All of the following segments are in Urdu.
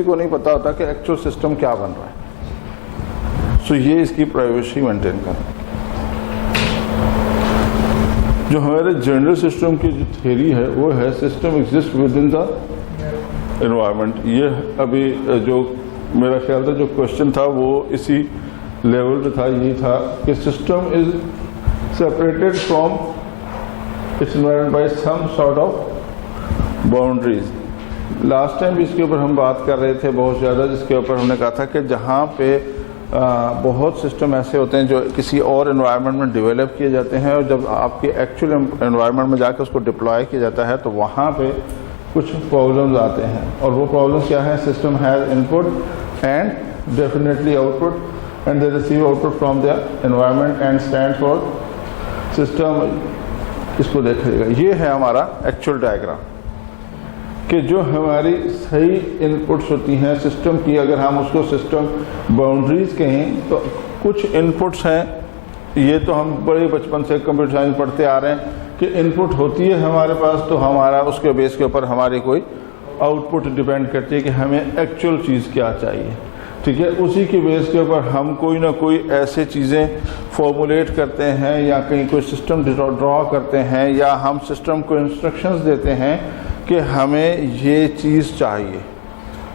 کسی کو نہیں پتا ہوتا کہ ایکچوئل سسٹم کیا بن رہا ہے. سو یہ اس کی پرائیویسی مینٹین کرنا. جو ہمارے جنرل سسٹم کی جو تھیوری ہے وہ ہے system exist with in the environment. یہ ابھی جو میرا خیال تھا جو کوشچن تھا وہ اسی لیول پہ تھا. یہ تھا کہ system is separated from its environment by some sort of boundaries. Last time بھی اس کے اوپر ہم بات کر رہے تھے بہت زیادہ, جس کے اوپر ہم نے کہا تھا کہ جہاں پہ بہت سسٹم ایسے ہوتے ہیں جو کسی اور انوائرمنٹ میں ڈیولپ کیے جاتے ہیں, اور جب آپ کے ایکچوئل انوائرمنٹ میں جا کے اس کو ڈپلوائے کیا جاتا ہے تو وہاں پہ کچھ پرابلمز آتے ہیں. اور وہ پرابلم کیا ہے؟ System has input and definitely output, and they receive output from the environment and stand for system. اس کو دیکھیے گا, یہ ہے ہمارا ایکچوئل ڈائیگرام کہ جو ہماری صحیح ان پٹس ہوتی ہیں سسٹم کی. اگر ہم اس کو سسٹم باؤنڈریز کہیں تو کچھ ان پٹس ہیں, یہ تو ہم بڑے بچپن سے کمپیوٹر سائنس پڑھتے آ رہے ہیں کہ ان پٹ ہوتی ہے ہمارے پاس, تو ہمارا اس کے بیس کے اوپر ہماری کوئی آؤٹ پٹ ڈیپینڈ کرتی ہے کہ ہمیں ایکچوئل چیز کیا چاہیے. ٹھیک ہے, اسی کے بیس کے اوپر ہم کوئی نہ کوئی ایسے چیزیں فارمولیٹ کرتے ہیں یا کہیں کوئی سسٹم ڈرا کرتے ہیں, یا ہم سسٹم کو انسٹرکشنز دیتے ہیں کہ ہمیں یہ چیز چاہیے.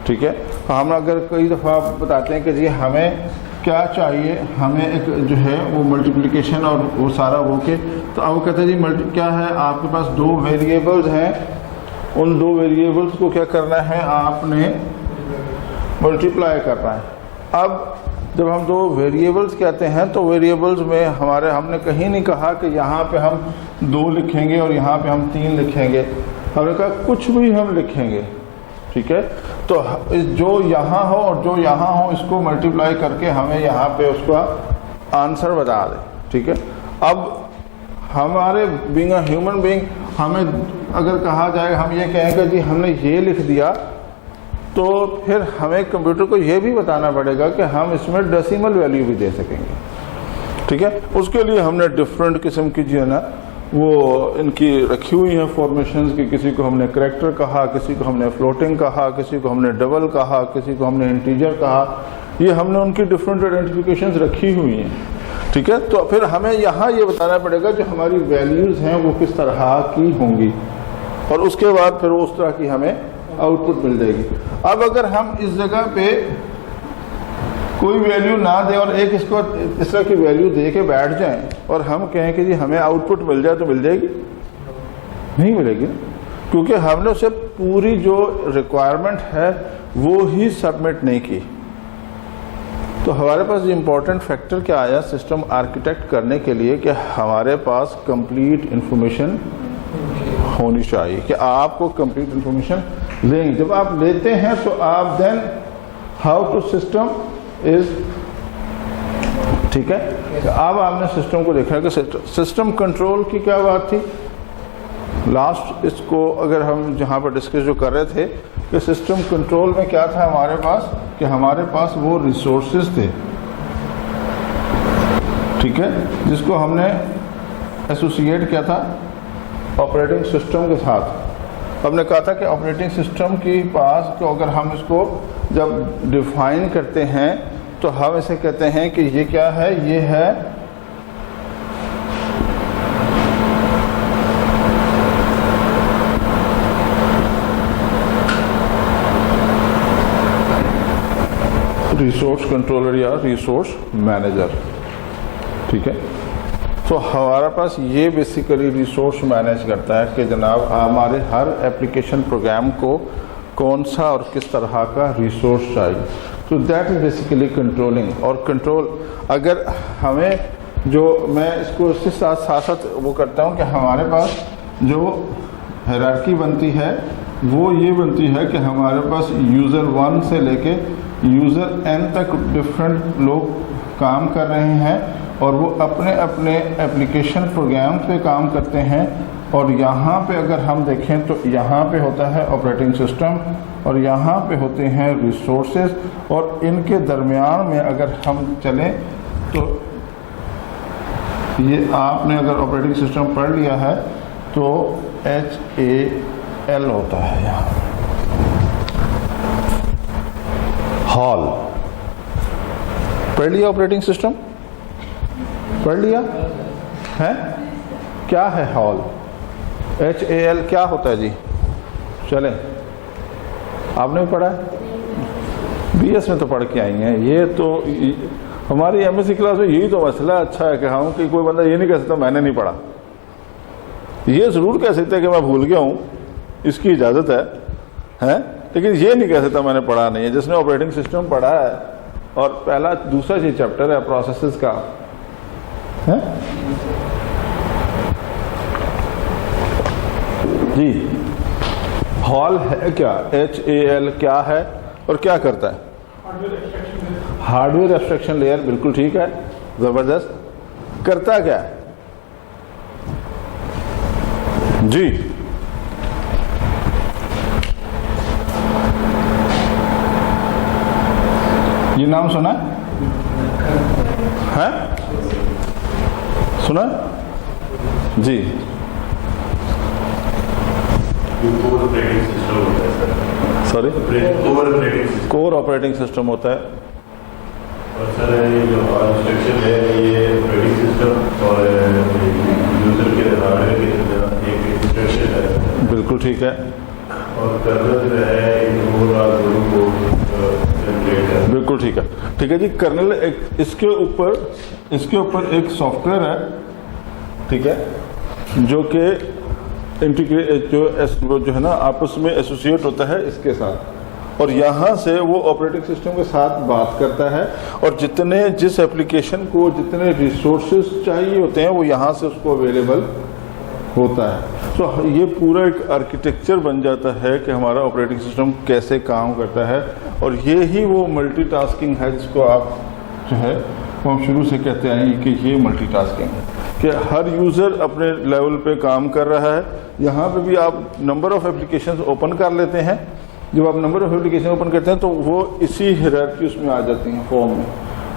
ٹھیک ہے, ہم اگر کئی دفعہ بتاتے ہیں کہ جی ہمیں کیا چاہیے, ہمیں ایک جو ہے وہ ملٹیپلیکیشن اور وہ سارا وہ کہ, تو اب کہتے ہیں جی کیا ہے آپ کے پاس دو ویریبلز ہیں, ان دو ویریبلز کو کیا کرنا ہے آپ نے ملٹیپلائی کرنا ہے. اب جب ہم دو ویریبلز کہتے ہیں تو ویریبلز میں ہم نے کہیں نہیں کہا کہ یہاں پہ ہم 2 لکھیں گے اور یہاں پہ ہم 3 لکھیں گے. ہم نے کہا کچھ بھی ہم لکھیں گے. ٹھیک ہے, تو جو یہاں ہو اور جو یہاں ہو اس کو ملٹیپلائی کر کے ہمیں یہاں پہ اس کا آنسر بتا دیں. ٹھیک ہے, اب ہمارے بینگ اے ہیومن بینگ ہمیں اگر کہا جائے, ہم یہ کہیں کہ جی ہم نے یہ لکھ دیا, تو پھر ہمیں کمپیوٹر کو یہ بھی بتانا پڑے گا کہ ہم اس میں ڈیسیمل ویلیو بھی دے سکیں گے. ٹھیک ہے, اس کے لیے ہم نے ڈفرینٹ قسم کی جو ہے نا وہ ان کی رکھی ہوئی ہیں فارمیشنز کی. کسی کو ہم نے کریکٹر کہا, کسی کو ہم نے فلوٹنگ کہا, کسی کو ہم نے ڈبل کہا, کسی کو ہم نے انٹیجر کہا. یہ ہم نے ان کی ڈفرینٹ آئیڈینٹیفیکیشنز رکھی ہوئی ہیں. ٹھیک ہے, تو پھر ہمیں یہاں یہ بتانا پڑے گا جو ہماری ویلیوز ہیں وہ کس طرح کی ہوں گی, اور اس کے بعد پھر اس طرح کی ہمیں آؤٹ پٹ مل جائے گی. اب اگر ہم اس جگہ پہ کوئی ویلیو نہ دیں اور ایک اس کو اس طرح کی ویلیو دے کے بیٹھ جائیں اور ہم کہیں کہ جی ہمیں آؤٹ پٹ مل جائے, تو مل جائے گی؟ نہیں ملے گی, کیونکہ ہم نے اسے پوری جو ریکوائرمنٹ ہے وہ ہی سبمٹ نہیں کی. تو ہمارے پاس امپورٹنٹ فیکٹر کیا آیا سسٹم آرکیٹیکٹ کرنے کے لیے کہ ہمارے پاس کمپلیٹ انفارمیشن ہونی چاہیے, کہ آپ کو کمپلیٹ انفارمیشن لیں گے. جب آپ لیتے ہیں تو آپ then how to system is. ٹھیک ہے, اب آپ نے سسٹم کو دیکھا کہ سسٹم کنٹرول کی کیا بات تھی لاسٹ, اس کو اگر ہم جہاں پر ڈسکس جو کر رہے تھے کہ سسٹم کنٹرول میں کیا تھا ہمارے پاس, کہ ہمارے پاس وہ ریسورسز تھے. ٹھیک ہے, جس کو ہم نے ایسوسیٹ کیا تھا آپریٹنگ سسٹم کے ساتھ. ہم نے کہا تھا کہ آپریٹنگ سسٹم کے پاس تو اگر ہم اس کو جب ڈیفائن کرتے ہیں تو ہم اسے کہتے ہیں کہ یہ کیا ہے, یہ ہے ریسورس کنٹرولر یا ریسورس مینیجر. ٹھیک ہے, تو ہمارے پاس یہ بیسیکلی ریسورس مینیج کرتا ہے کہ جناب ہمارے ہر اپلیکیشن پروگرام کو کون سا اور کس طرح کا ریسورس چاہیے. تو دیٹ از بیسیکلی کنٹرولنگ. اور کنٹرول اگر ہمیں جو میں اس کو اس کے ساتھ ساتھ وہ کرتا ہوں کہ ہمارے پاس جو ہیرارکی بنتی ہے وہ یہ بنتی ہے کہ ہمارے پاس یوزر 1 سے لے کے یوزر n تک ڈفرینٹ لوگ کام کر رہے ہیں اور وہ اپنے اپنے اپلیکیشن پروگرام پہ کام کرتے ہیں. اور یہاں پہ اگر ہم دیکھیں تو یہاں پہ ہوتا ہے آپریٹنگ سسٹم اور یہاں پہ ہوتے ہیں ریسورسز, اور ان کے درمیان میں اگر ہم چلیں تو یہ آپ نے اگر آپریٹنگ سسٹم پڑھ لیا ہے تو HAL ہوتا ہے یہاں. پڑھ لیا آپریٹنگ سسٹم؟ پڑھ لیا ہے؟ کیا ہے ہال؟ HAL کیا ہوتا ہے جی؟ چلیں آپ نے بھی پڑھا ہے، BS میں تو پڑھ کے آئی ہیں. یہ تو ہماری MSc کلاس میں یہی تو مسئلہ اچھا ہے کہ ہم کہ کوئی بندہ یہ نہیں کہہ سکتا میں نے نہیں پڑھا. یہ ضرور کہہ سکتے کہ میں بھول گیا ہوں، اس کی اجازت ہے، لیکن یہ نہیں کہہ سکتا میں نے پڑھا نہیں ہے. جس نے آپریٹنگ سسٹم پڑھا ہے اور پہلا دوسرا یہ چیپٹر ہے پروسیسز کا، جی ہال ہے کیا؟ HAL کیا ہے اور کیا کرتا ہے؟ Hard where abstraction layer. بالکل ٹھیک ہے، زبردست. کرتا کیا ہے جی؟ یہ نام سنا ہے؟ سنا جی؟ سوری، کور آپریٹنگ سسٹم ہوتا ہے. اور سر یہ جو انسٹرکشن ہے یہ آپریٹنگ سسٹم اور یوزر کے ہارڈ ویئر کی ایک انسٹرکشن ہے. بالکل ٹھیک ہے. اور کرنل جو ہے دونوں کو جنریٹ ہے. بالکل ٹھیک ہے. ٹھیک ہے جی. کرنل اس کے اوپر ایک سافٹ ویئر ہے، ٹھیک ہے، جو کہ جو ہے نا آپس میں ایسوسیٹ ہوتا ہے اس کے ساتھ، اور یہاں سے وہ آپریٹنگ سسٹم کے ساتھ بات کرتا ہے، اور جس ایپلیکیشن کو جتنے ریسورسز چاہیے ہوتے ہیں وہ یہاں سے اس کو اویلیبل ہوتا ہے. تو یہ پورا ایک آرکیٹیکچر بن جاتا ہے کہ ہمارا آپریٹنگ سسٹم کیسے کام کرتا ہے. اور یہی وہ ملٹی ٹاسکنگ ہے جس کو آپ جو ہے وہ ہم شروع سے کہتے آئے ہیں کہ یہ ملٹی ٹاسکنگ ہے، کہ ہر یوزر اپنے لیول پہ کام کر رہا ہے. یہاں پہ بھی آپ نمبر آف اپلیکیشنز اوپن کر لیتے ہیں. جب آپ نمبر آف اپلیکیشن اوپن کرتے ہیں تو وہ اسی ہیرارکی اس میں آ جاتی ہیں فارم میں.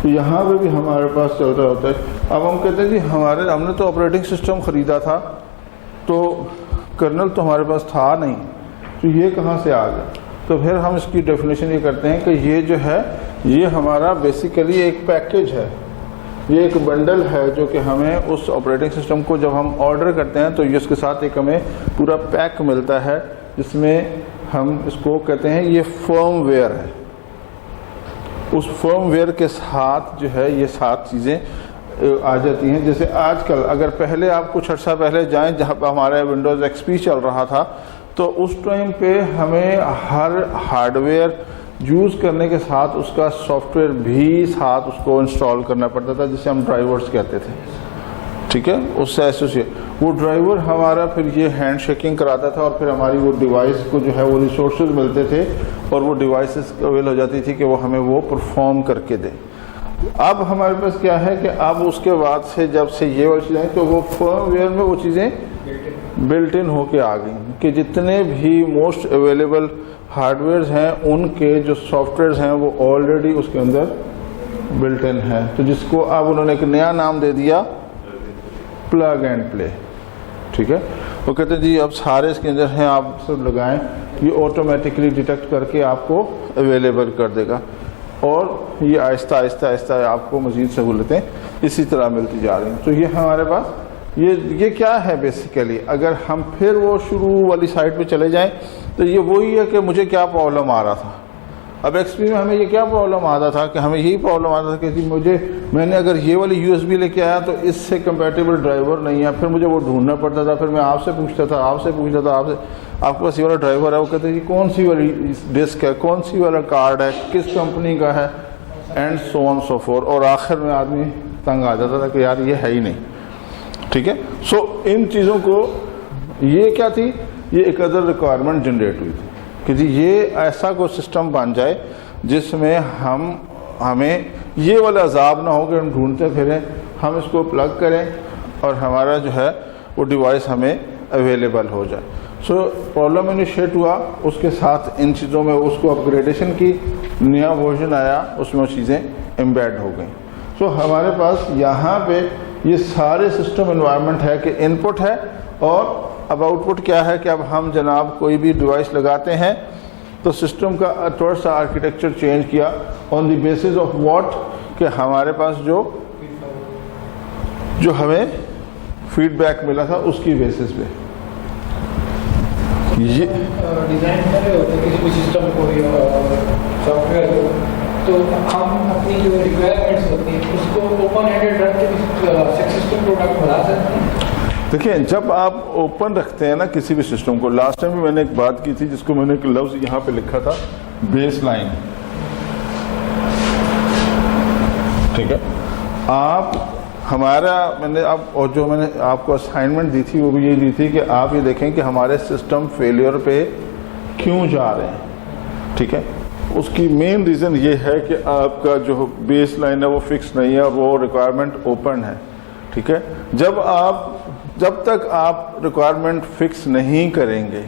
تو یہاں پہ بھی ہمارے پاس چل رہا ہوتا ہے. اب ہم کہتے ہیں جی ہم نے تو آپریٹنگ سسٹم خریدا تھا تو کرنل تو ہمارے پاس تھا نہیں، تو یہ کہاں سے آ گیا؟ تو پھر ہم اس کی ڈیفینیشن یہ کرتے ہیں کہ یہ جو ہے یہ ہمارا بیسیکلی ایک پیکیج ہے، یہ ایک بنڈل ہے جو کہ ہمیں اس آپریٹنگ سسٹم کو جب ہم آرڈر کرتے ہیں تو اس کے ساتھ ایک ہمیں پورا پیک ملتا ہے، جس میں ہم اس کو کہتے ہیں یہ فرم ویئر ہے. اس فرم ویئر کے ساتھ جو ہے یہ 7 چیزیں آ جاتی ہیں. جیسے آج کل اگر پہلے آپ کچھ عرصہ پہلے جائیں جہاں پہ ہمارا ونڈوز XP چل رہا تھا، تو اس ٹائم پہ ہمیں ہر ہارڈ ویئر یوز کرنے کے ساتھ اس کا سافٹ ویئر بھی ساتھ اس کو انسٹال کرنا پڑتا تھا، جسے ہم ڈرائیورز کہتے تھے. ٹھیک ہے، اس سے ایسوسیٹ وہ ڈرائیور ہمارا پھر یہ ہینڈ شیکنگ کراتا تھا، اور پھر ہماری وہ ڈیوائس کو جو ہے وہ ریسورسز ملتے تھے اور وہ ڈیوائسز اویل ہو جاتی تھی کہ وہ ہمیں وہ پرفارم کر کے دے. اب ہمارے پاس کیا ہے کہ اب اس کے بعد سے جب سے یہ والی چیزیں تو وہ فرم ویئر میں وہ چیزیں بلٹ ان ہو کے آ گئی کہ جتنے بھی موسٹ اویلیبل ہارڈ ویئرز ہیں ان کے جو سافٹ ویئرز ہیں وہ آلریڈی اس کے اندر بلٹ ان ہے. تو جس کو اب انہوں نے ایک نیا نام دے دیا پلگ اینڈ پلے. ٹھیک ہے، وہ کہتے ہیں جی اب سارے اس کے اندر ہیں، آپ سب لگائیں، یہ آٹومیٹکلی ڈیٹیکٹ کر کے آپ کو اویلیبل کر دے گا. اور یہ آہستہ آہستہ آپ کو مزید سہولتیں اسی طرح ملتی جا رہی ہیں. تو یہ ہمارے پاس یہ کیا ہے بیسیکلی. اگر ہم پھر وہ شروع والی سائٹ پہ چلے جائیں تو یہ وہی ہے کہ مجھے کیا پرابلم آ رہا تھا. اب XP میں ہمیں یہ کیا پرابلم آتا تھا کہ ہمیں یہی پرابلم آتا تھا کہ میں نے اگر یہ والی USB لے کے آیا تو اس سے کمپیٹیبل ڈرائیور نہیں ہے. پھر مجھے وہ ڈھونڈنا پڑتا تھا، پھر میں آپ سے پوچھتا تھا آپ کے پاس یہ والا ڈرائیور ہے، وہ کہتے ہیں جی کون سی والی ڈسک ہے، کون سی والا کارڈ ہے، کس کمپنی کا ہے، and so on so four. اور آخر میں آدمی تنگ آ جاتا تھا کہ یار یہ ہے ہی نہیں. ٹھیک ہے، سو ان چیزوں کو یہ کیا تھی، یہ ایک ادر ریکوائرمنٹ جنریٹ ہوئی تھی کہ جی یہ ایسا کوئی سسٹم بن جائے جس میں ہمیں یہ والا عذاب نہ ہو کہ ہم ڈھونڈتے پھریں، ہم اس کو پلگ کریں اور ہمارا جو ہے وہ ڈیوائس ہمیں اویلیبل ہو جائے. سو پرابلم انیشیٹ ہوا، اس کے ساتھ ان چیزوں میں اس کو اپگریڈیشن کی، نیا ورژن آیا، اس میں چیزیں امبیڈ ہو گئیں. سو ہمارے پاس یہاں پہ یہ سارے سسٹم انوائرمنٹ ہے کہ ان پٹ ہے، اور اب آؤٹ پٹ کیا ہے کہ اب ہم جناب کوئی بھی ڈیوائس لگاتے ہیں تو سسٹم کا تھوڑا سا آرکیٹیکچر چینج کیا آن دی بیسس آف واٹ کہ ہمارے پاس جو ہمیں فیڈ بیک ملا تھا اس کی بیسس پہ یہ ڈیزائن کر رہے ہوتے ہیں کسی بھی سسٹم کو یا سافٹ ویئر کو، تو ہم اپنی جو ریکوائرمنٹس ہوتی ہیں اس کو اوپن ہینڈیڈ رکھ کے سکسیسفل پروڈکٹ بنا سکتے ہیں. دیکھیں جب آپ اوپن رکھتے ہیں نا کسی بھی سسٹم کو، لاسٹ ٹائم بھی میں نے ایک بات کی تھی جس کو میں نے ایک لفظ یہاں پہ لکھا تھا، بیس لائن. ٹھیک ہے، آپ ہمارا میں نے آپ کو اسائنمنٹ دی تھی وہ بھی یہ دی تھی کہ آپ یہ دیکھیں کہ ہمارے سسٹم فیلئر پہ کیوں جا رہے ہیں. ٹھیک ہے، اس کی مین ریزن یہ ہے کہ آپ کا جو بیس لائن ہے وہ فکس نہیں ہے اور وہ ریکوائرمنٹ اوپن ہے. ٹھیک ہے، جب تک آپ ریکوائرمنٹ فکس نہیں کریں گے،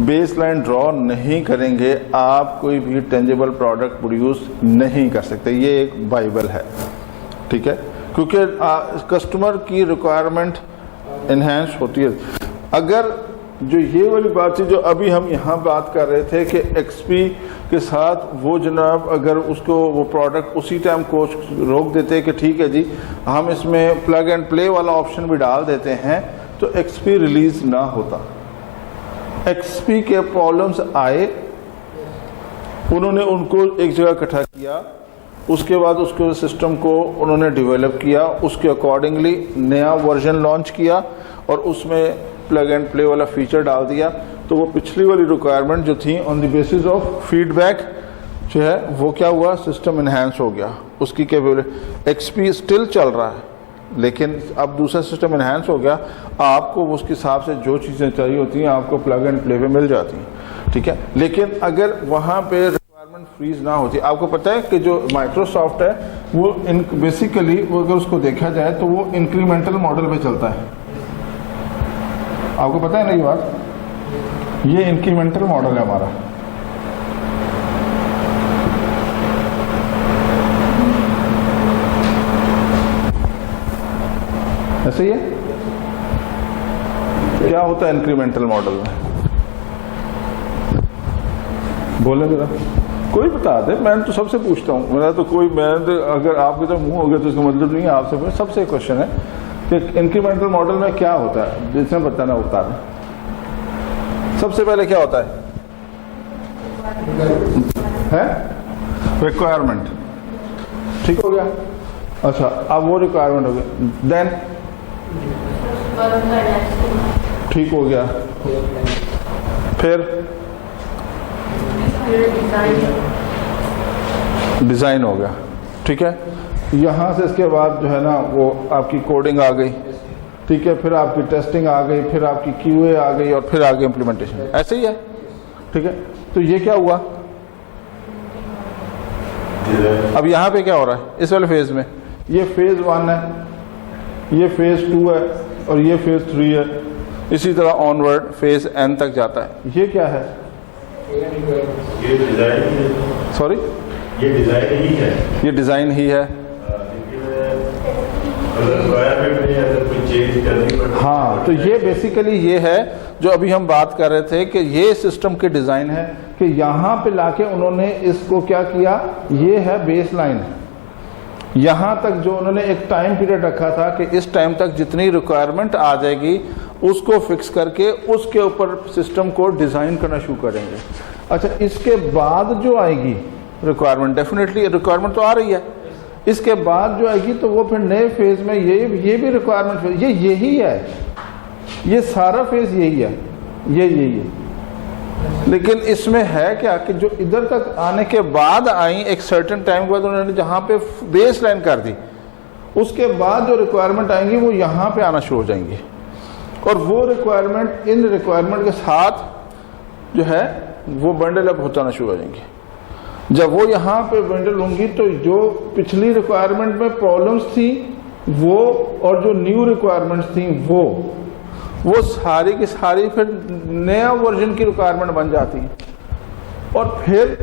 بیس لائن ڈرا نہیں کریں گے، آپ کوئی بھی ٹینجیبل پروڈکٹ پروڈیوس نہیں کر سکتے. یہ ایک بائبل ہے. ٹھیک ہے، کیونکہ کسٹمر کی ریکوائرمنٹ انہینس ہوتی ہے. اگر جو یہ والی بات تھی جو ابھی ہم یہاں بات کر رہے تھے کہ ایکس پی کے ساتھ وہ جناب اگر اس کو وہ پروڈکٹ اسی ٹائم کو روک دیتے کہ ٹھیک ہے جی ہم اس میں پلگ اینڈ پلے والا آپشن بھی ڈال دیتے ہیں تو ایکس پی ریلیز نہ ہوتا. ایکس پی کے پرابلمس آئے، انہوں نے ان کو ایک جگہ اکٹھا کیا، اس کے بعد اس کے سسٹم کو انہوں نے ڈیولپ کیا، اس کے اکارڈنگلی نیا ورژن لانچ کیا اور اس میں پلگ اینڈ پلے والا فیچر ڈال دیا. تو وہ پچھلی والی ریکوائرمنٹ جو تھیں on the basis of feedback جو ہے وہ کیا ہوا، سسٹم انہینس ہو گیا. اس کی کیپیبلٹی ایکس پی اسٹل چل رہا ہے لیکن اب دوسرا سسٹم انہینس ہو گیا، آپ کو اس کے حساب سے جو چیزیں چاہیے ہوتی ہیں آپ کو پلگ اینڈ پلے پہ مل جاتی ہیں. ٹھیک ہے، لیکن اگر وہاں پہ ریکوائرمنٹ فریز نہ ہوتی، آپ کو پتہ ہے کہ جو مائکروسافٹ ہے وہ بیسیکلی اگر اس کو دیکھا جائے تو وہ انکریمنٹل ماڈل پہ چلتا ہے. آپ کو پتہ ہے نا یہ بات، یہ انکریمنٹل ماڈل ہے ہمارا. ایسے ہی ہے. کیا ہوتا ہے انکریمنٹل ماڈل میں؟ بولیں ذرا، کوئی بتا دے. میں تو سب سے پوچھتا ہوں، میرا تو کوئی اگر آپ کی طرف منہ ہو گیا تو اس کا مطلب نہیں ہے آپ سے. سب سے کوشچن ہے کہ انکریمنٹل ماڈل میں کیا ہوتا ہے، جس میں بتانا ہوتا ہے. سب سے پہلے کیا ہوتا ہے ریکوائرمنٹ. ٹھیک ہو گیا. اچھا اب وہ ریکوائرمنٹ ہو گیا، دین ٹھیک ہو گیا، پھر ڈیزائن ہو گیا. ٹھیک ہے، یہاں سے اس کے بعد جو ہے نا وہ آپ کی کوڈنگ آ گئی. ٹھیک ہے، پھر آپ کی ٹیسٹنگ آ گئی، پھر آپ کی کیو اے آ گئی اور پھر آگے امپلیمنٹیشن. ایسے ہی ہے. ٹھیک ہے، تو یہ کیا ہوا اب یہاں پہ کیا ہو رہا ہے اس والے فیز میں؟ یہ فیز 1 ہے، یہ فیز 2 ہے اور یہ فیز 3 ہے. اسی طرح آن ورڈ فیز n تک جاتا ہے. یہ کیا ہے؟ یہ ڈیزائن، سوری یہ ڈیزائن ہی ہے. یہ ڈیزائن ہی ہے. ہاں تو یہ بیسیکلی یہ ہے جو ابھی ہم بات کر رہے تھے کہ یہ سسٹم کے ڈیزائن ہے کہ یہاں پہ لا کے انہوں نے اس کو کیا کیا، یہ ہے بیس لائن. یہاں تک جو انہوں نے ایک ٹائم پیریڈ رکھا تھا کہ اس ٹائم تک جتنی ریکوائرمنٹ آ جائے گی اس کو فکس کر کے اس کے اوپر سسٹم کو ڈیزائن کرنا شروع کریں گے. اچھا اس کے بعد جو آئے گی ریکوائرمنٹ، ڈیفینیٹلی ریکوائرمنٹ تو آ رہی ہے، اس کے بعد جو آئے گی تو وہ پھر نئے فیز میں یہ بھی ریکوائرمنٹ یہی ہے، یہ سارا فیز یہی ہے، یہی ہے. لیکن اس میں ہے کیا کہ جو ادھر تک آنے کے بعد آئیں ایک سرٹن ٹائم کے بعد انہوں نے جہاں پہ بیس لائن کر دی، اس کے بعد جو ریکوائرمنٹ آئیں گی وہ یہاں پہ آنا شروع ہو جائیں گی اور وہ ریکوائرمنٹ ان ریکوائرمنٹ کے ساتھ جو ہے وہ بنڈل اپ ہوتا شروع ہو جائیں گی. جب وہ یہاں پہ بنڈل ہوں گی تو جو پچھلی ریکوائرمنٹ میں پرابلمس تھیں وہ اور جو نیو ریکوائرمنٹس تھیں وہ ساری کی ساری پھر نیا ورژن کی ریکوائرمنٹ بن جاتی ہیں. اور پھر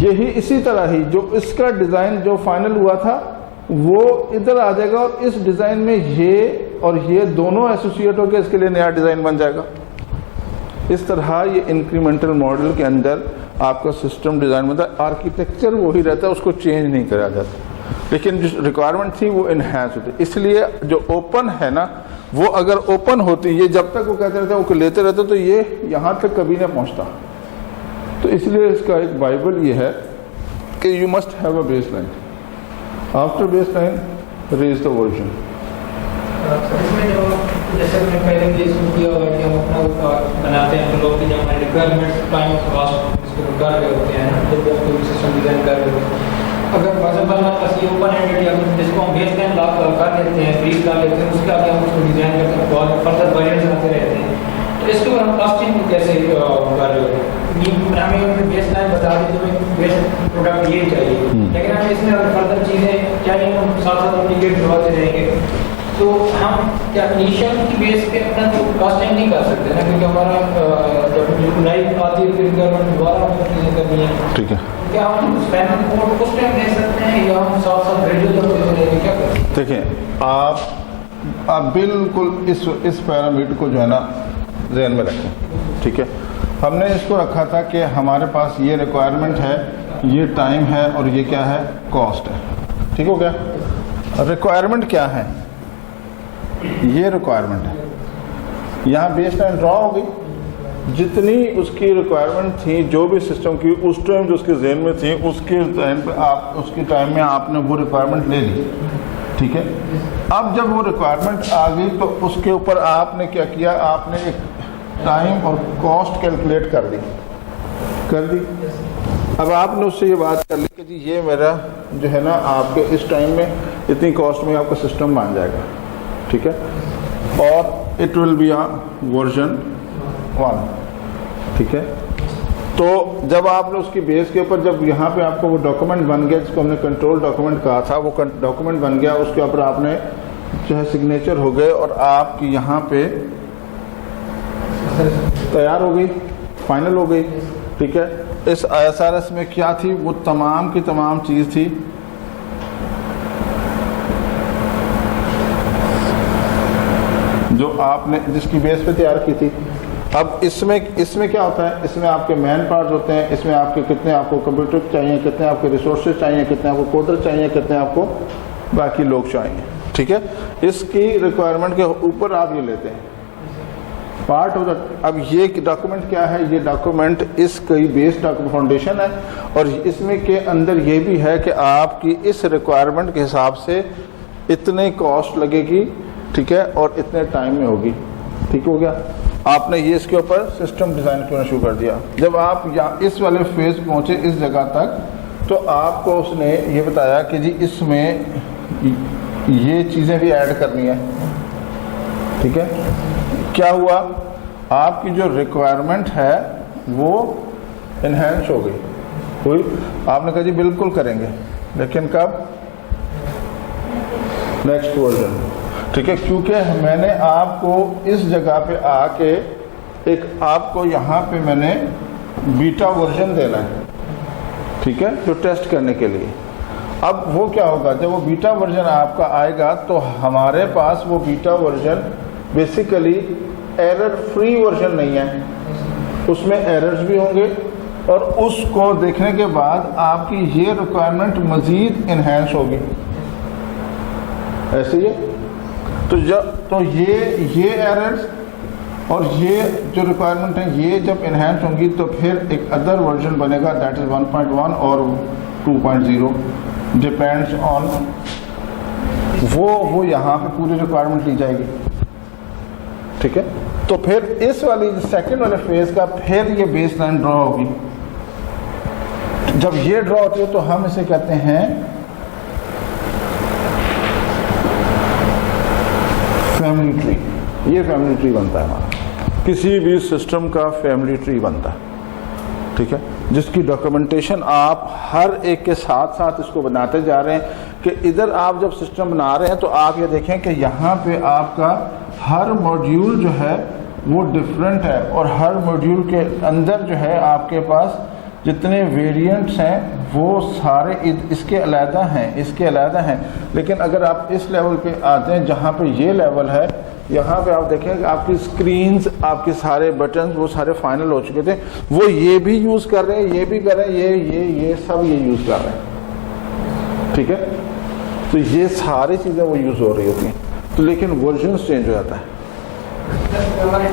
یہی اسی طرح ہی جو اس کا ڈیزائن جو فائنل ہوا تھا وہ ادھر آ جائے گا اور اس ڈیزائن میں یہ اور یہ دونوں ایسوسیٹ ہو کے اس کے لیے نیا ڈیزائن بن جائے گا. اس طرح یہ انکریمنٹل ماڈل کے اندر آپ کا سسٹم ڈیزائن بنتا ہے. آرکیٹیکچر وہی رہتا ہے، اس کو چینج نہیں کرا جاتا. لیکن جو ریکوائرمنٹ تھی وہ انہینس ہوتی. اس لیے جو اوپن ہے نا وہ اگر اوپن ہوتی, یہ جب تک وہ کہتے رہتے وہ لیتے رہتے تو یہ یہاں تک کبھی نہ پہنچتا. تو اس لیے اس کا ایک بائبل یہ ہے کہ you must have a baseline, after baseline raise the version. اس میں جو جیسے میں پہلے یہ سن کیا ہوا کہ ہم اپنا بناتے ہیں تو لوگ کی جب ریکوائرمنٹ ٹائم کاسٹ اس کو کر رہے ہوتے ہیں جب بھی کوئی سسٹم ڈیزائن کر رہے ہوتے ہیں, اگر فارزبل ہمارے پاس یہ اوپن ہینڈیڈ یا جس کو ہم بیس لائن کر لیتے ہیں, بریف ڈال لیتے ہیں, اس کے آگے ہم اس کو ڈیزائن کرتے ہیں, بہت فردر ویریئنٹس آتے رہتے ہیں, تو اس کے اوپر ہم کاسٹنگ کیسے کر رہے ہوتے ہیں؟ ہمیں بیس لائن بتا دی تو ہمیں بیس پروڈکٹ یہ چاہیے, لیکن ہمیں اس میں اگر فردر چیزیں چاہیے ہم ساتھ ساتھ انڈیکیٹ کرواتے رہیں گے, تو ہم کیا انیشیل کی بیس پہ اپنا تو کاسٹنگ نہیں کر سکتے نا, کیونکہ ہمارا جب لائف آتی ہے پھر ریکوائرمنٹ دوبارہ ہم چیزیں کرنی ہیں. ٹھیک ہے, کیا ہم اس پیمنٹ کو اس ٹائم دے سکتے ہیں یا ہم ساتھ ساتھ گریجویٹ تک دیتے رہیں گے, کیا کریں؟ دیکھیں آپ بالکل اس پیرامیٹر کو جو ہے نا ذہن میں رکھیں. ٹھیک ہے, ہم نے اس کو رکھا تھا کہ ہمارے پاس یہ ریکوائرمنٹ ہے, یہ ٹائم ہے, اور یہ کیا ہے, کاسٹ ہے. ٹھیک ہو گیا. ریکوائرمنٹ کیا ہے, یہ ریکوائرمنٹ ہے. یہاں بیس لائن ڈرا ہوگی, جتنی اس کی ریکوائرمنٹ تھی جو بھی سسٹم کی اس ٹائم جو اس کے ذہن میں تھی, اس کے ذہن پہ آپ اس کے ٹائم میں آپ نے وہ ریکوائرمنٹ لے لی. ٹھیک ہے, اب جب وہ ریکوائرمنٹ آ گئی تو اس کے اوپر آپ نے کیا کیا, آپ نے ایک ٹائم اور کاسٹ کیلکولیٹ کر دی. اب آپ نے اس سے یہ بات کر لی کہ جی یہ میرا جو ہے نا آپ کے اس ٹائم میں اتنی کاسٹ میں آپ کا سسٹم بن جائے گا. ٹھیک ہے, اور اٹ ول بی ورژن 1. ٹھیک ہے, تو جب آپ نے اس کی بیس کے اوپر جب یہاں پہ آپ کو وہ ڈاکومنٹ بن گیا جس کو ہم نے کنٹرول ڈاکومنٹ کہا تھا, وہ ڈاکومنٹ بن گیا, اس کے اوپر آپ نے جو ہے سگنیچر ہو گئے اور آپ کی یہاں پہ تیار ہو گئی, فائنل ہو گئی. ٹھیک ہے, اس ISRS میں کیا تھی, وہ تمام کی تمام چیز تھی جو آپ نے جس کی بیس پہ تیار کی تھی. اب اس میں کیا ہوتا ہے, اس میں آپ کے مین پارٹس ہوتے ہیں, اس میں آپ کے کتنے آپ کو کمپیوٹر چاہیے, کتنے آپ کے ریسورسز چاہیے, کتنے آپ کو کوڈر چاہیے, کتنے آپ کو باقی لوگ چاہیے. ٹھیک ہے, اس کی ریکوائرمنٹ کے اوپر آپ یہ لیتے ہیں پارٹ آف دا. اب یہ ڈاکومنٹ کیا ہے, یہ ڈاکومنٹ اس کی بیس فاؤنڈیشن ہے, اور اس میں کے اندر یہ بھی ہے کہ آپ کی اس ریکوائرمنٹ کے حساب سے اتنے کاسٹ لگے گی. ٹھیک ہے, اور اتنے ٹائم میں ہوگی. ٹھیک ہو گیا, آپ نے یہ اس کے اوپر سسٹم ڈیزائن کرنا شروع کر دیا. جب آپ اس والے فیز پہنچے اس جگہ تک تو آپ کو اس نے یہ بتایا کہ جی اس میں یہ چیزیں بھی ایڈ کرنی ہے. ٹھیک ہے, کیا ہوا, آپ کی جو ریکوائرمنٹ ہے وہ انہینس ہو گئی. کوئی آپ نے کہا جی بالکل کریں گے, لیکن کب, نیکسٹ ورژن. ٹھیک ہے, کیونکہ میں نے آپ کو اس جگہ پہ آ کے ایک آپ کو یہاں پہ میں نے بیٹا ورژن دینا ہے. ٹھیک ہے, جو ٹیسٹ کرنے کے لیے. اب وہ کیا ہوگا, جب وہ بیٹا ورژن آپ کا آئے گا تو ہمارے پاس وہ beta version basically error free version نہیں ہے, اس میں ایررز بھی ہوں گے, اور اس کو دیکھنے کے بعد آپ کی یہ ریکوائرمنٹ مزید انہینس ہوگی. ایسے ہی ہے, تو یہ ایررز اور یہ جو ریکوائرمنٹ ہیں یہ جب انہینس ہوں گی تو پھر ایک ادر ورژن بنے گا, دیٹ از 1.1 اور 2.0, ڈپینڈس آن وہ یہاں پہ پوری ریکوائرمنٹ لی جائے گی. ٹھیک ہے, تو پھر اس والی سیکنڈ والے فیز کا پھر یہ بیس لائن ڈرا ہوگی. جب یہ ڈرا ہوتی ہے تو ہم اسے کہتے ہیں فیملی ٹری. یہ فیملی ٹری بنتا ہے ہمارا, کسی بھی سسٹم کا فیملی ٹری بنتا ہے. ٹھیک ہے, جس کی ڈاکومنٹیشن آپ ہر ایک کے ساتھ ساتھ اس کو بناتے جا رہے ہیں کہ ادھر آپ جب سسٹم بنا رہے ہیں تو آپ یہ دیکھیں کہ یہاں پہ آپ کا ہر موڈیول جو ہے وہ ڈفرینٹ ہے, اور ہر موڈیول کے اندر جو ہے آپ کے پاس جتنے ویریئنٹس ہیں وہ سارے اس کے علیحدہ ہیں. لیکن اگر آپ اس لیول پہ آتے ہیں جہاں پہ یہ لیول ہے, یہاں پہ آپ دیکھیں کہ آپ کی اسکرینز, آپ کے سارے بٹنز وہ سارے فائنل ہو چکے تھے, وہ یہ بھی یوز کر رہے ہیں, یہ بھی کر رہے ہیں, یہ سب یہ یوز کر رہے ہیں. ٹھیک ہے, تو یہ ساری چیزیں وہ یوز ہو رہی ہوتی ہیں، تو لیکن ورژنس چینج ہو جاتا ہے. ہمارے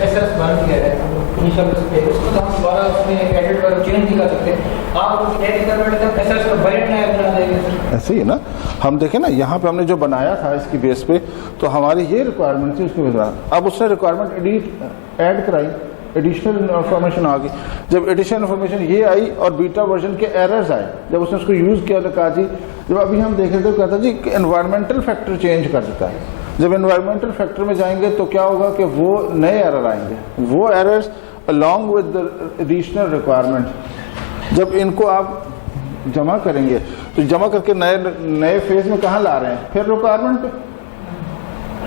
ایسا بن گیا ہے اس کو ہم دوبارہ اس میں ایڈٹ کر چینج نہیں کر سکتے. آپ ایڈ کرنا ایسا ویریانٹ نیا بنا دیں گے. ایسے ہی نا ہم دیکھیں نا یہاں پہ ہم نے جو بنایا تھا اس کی بیس پہ، تو ہماری یہ ریکوائرمنٹ تھی اس کی وجہ. اب اس نے ریکوائرمنٹ ایڈ کرائی، ایڈیشنل انفارمیشن آ گئی. جب ایڈیشنل انفارمیشن یہ آئی اور بیٹا ورژن کے ایررز آئے، جب اس نے اس کو یوز کیا تو کہا جی، جب ابھی ہم دیکھیں تو کہتا جی کہ انوائرمنٹل فیکٹر چینج کر دیتا ہے. جب انوائرمنٹل فیکٹر میں جائیں گے تو کیا ہوگا کہ وہ نئے ایرر آئیں گے. وہ errors along with the additional requirement جب ان کو آپ جمع کریں گے تو جمع کر کے نئے فیز میں کہاں لا رہے ہیں؟ پھر ریکوائرمنٹ پہ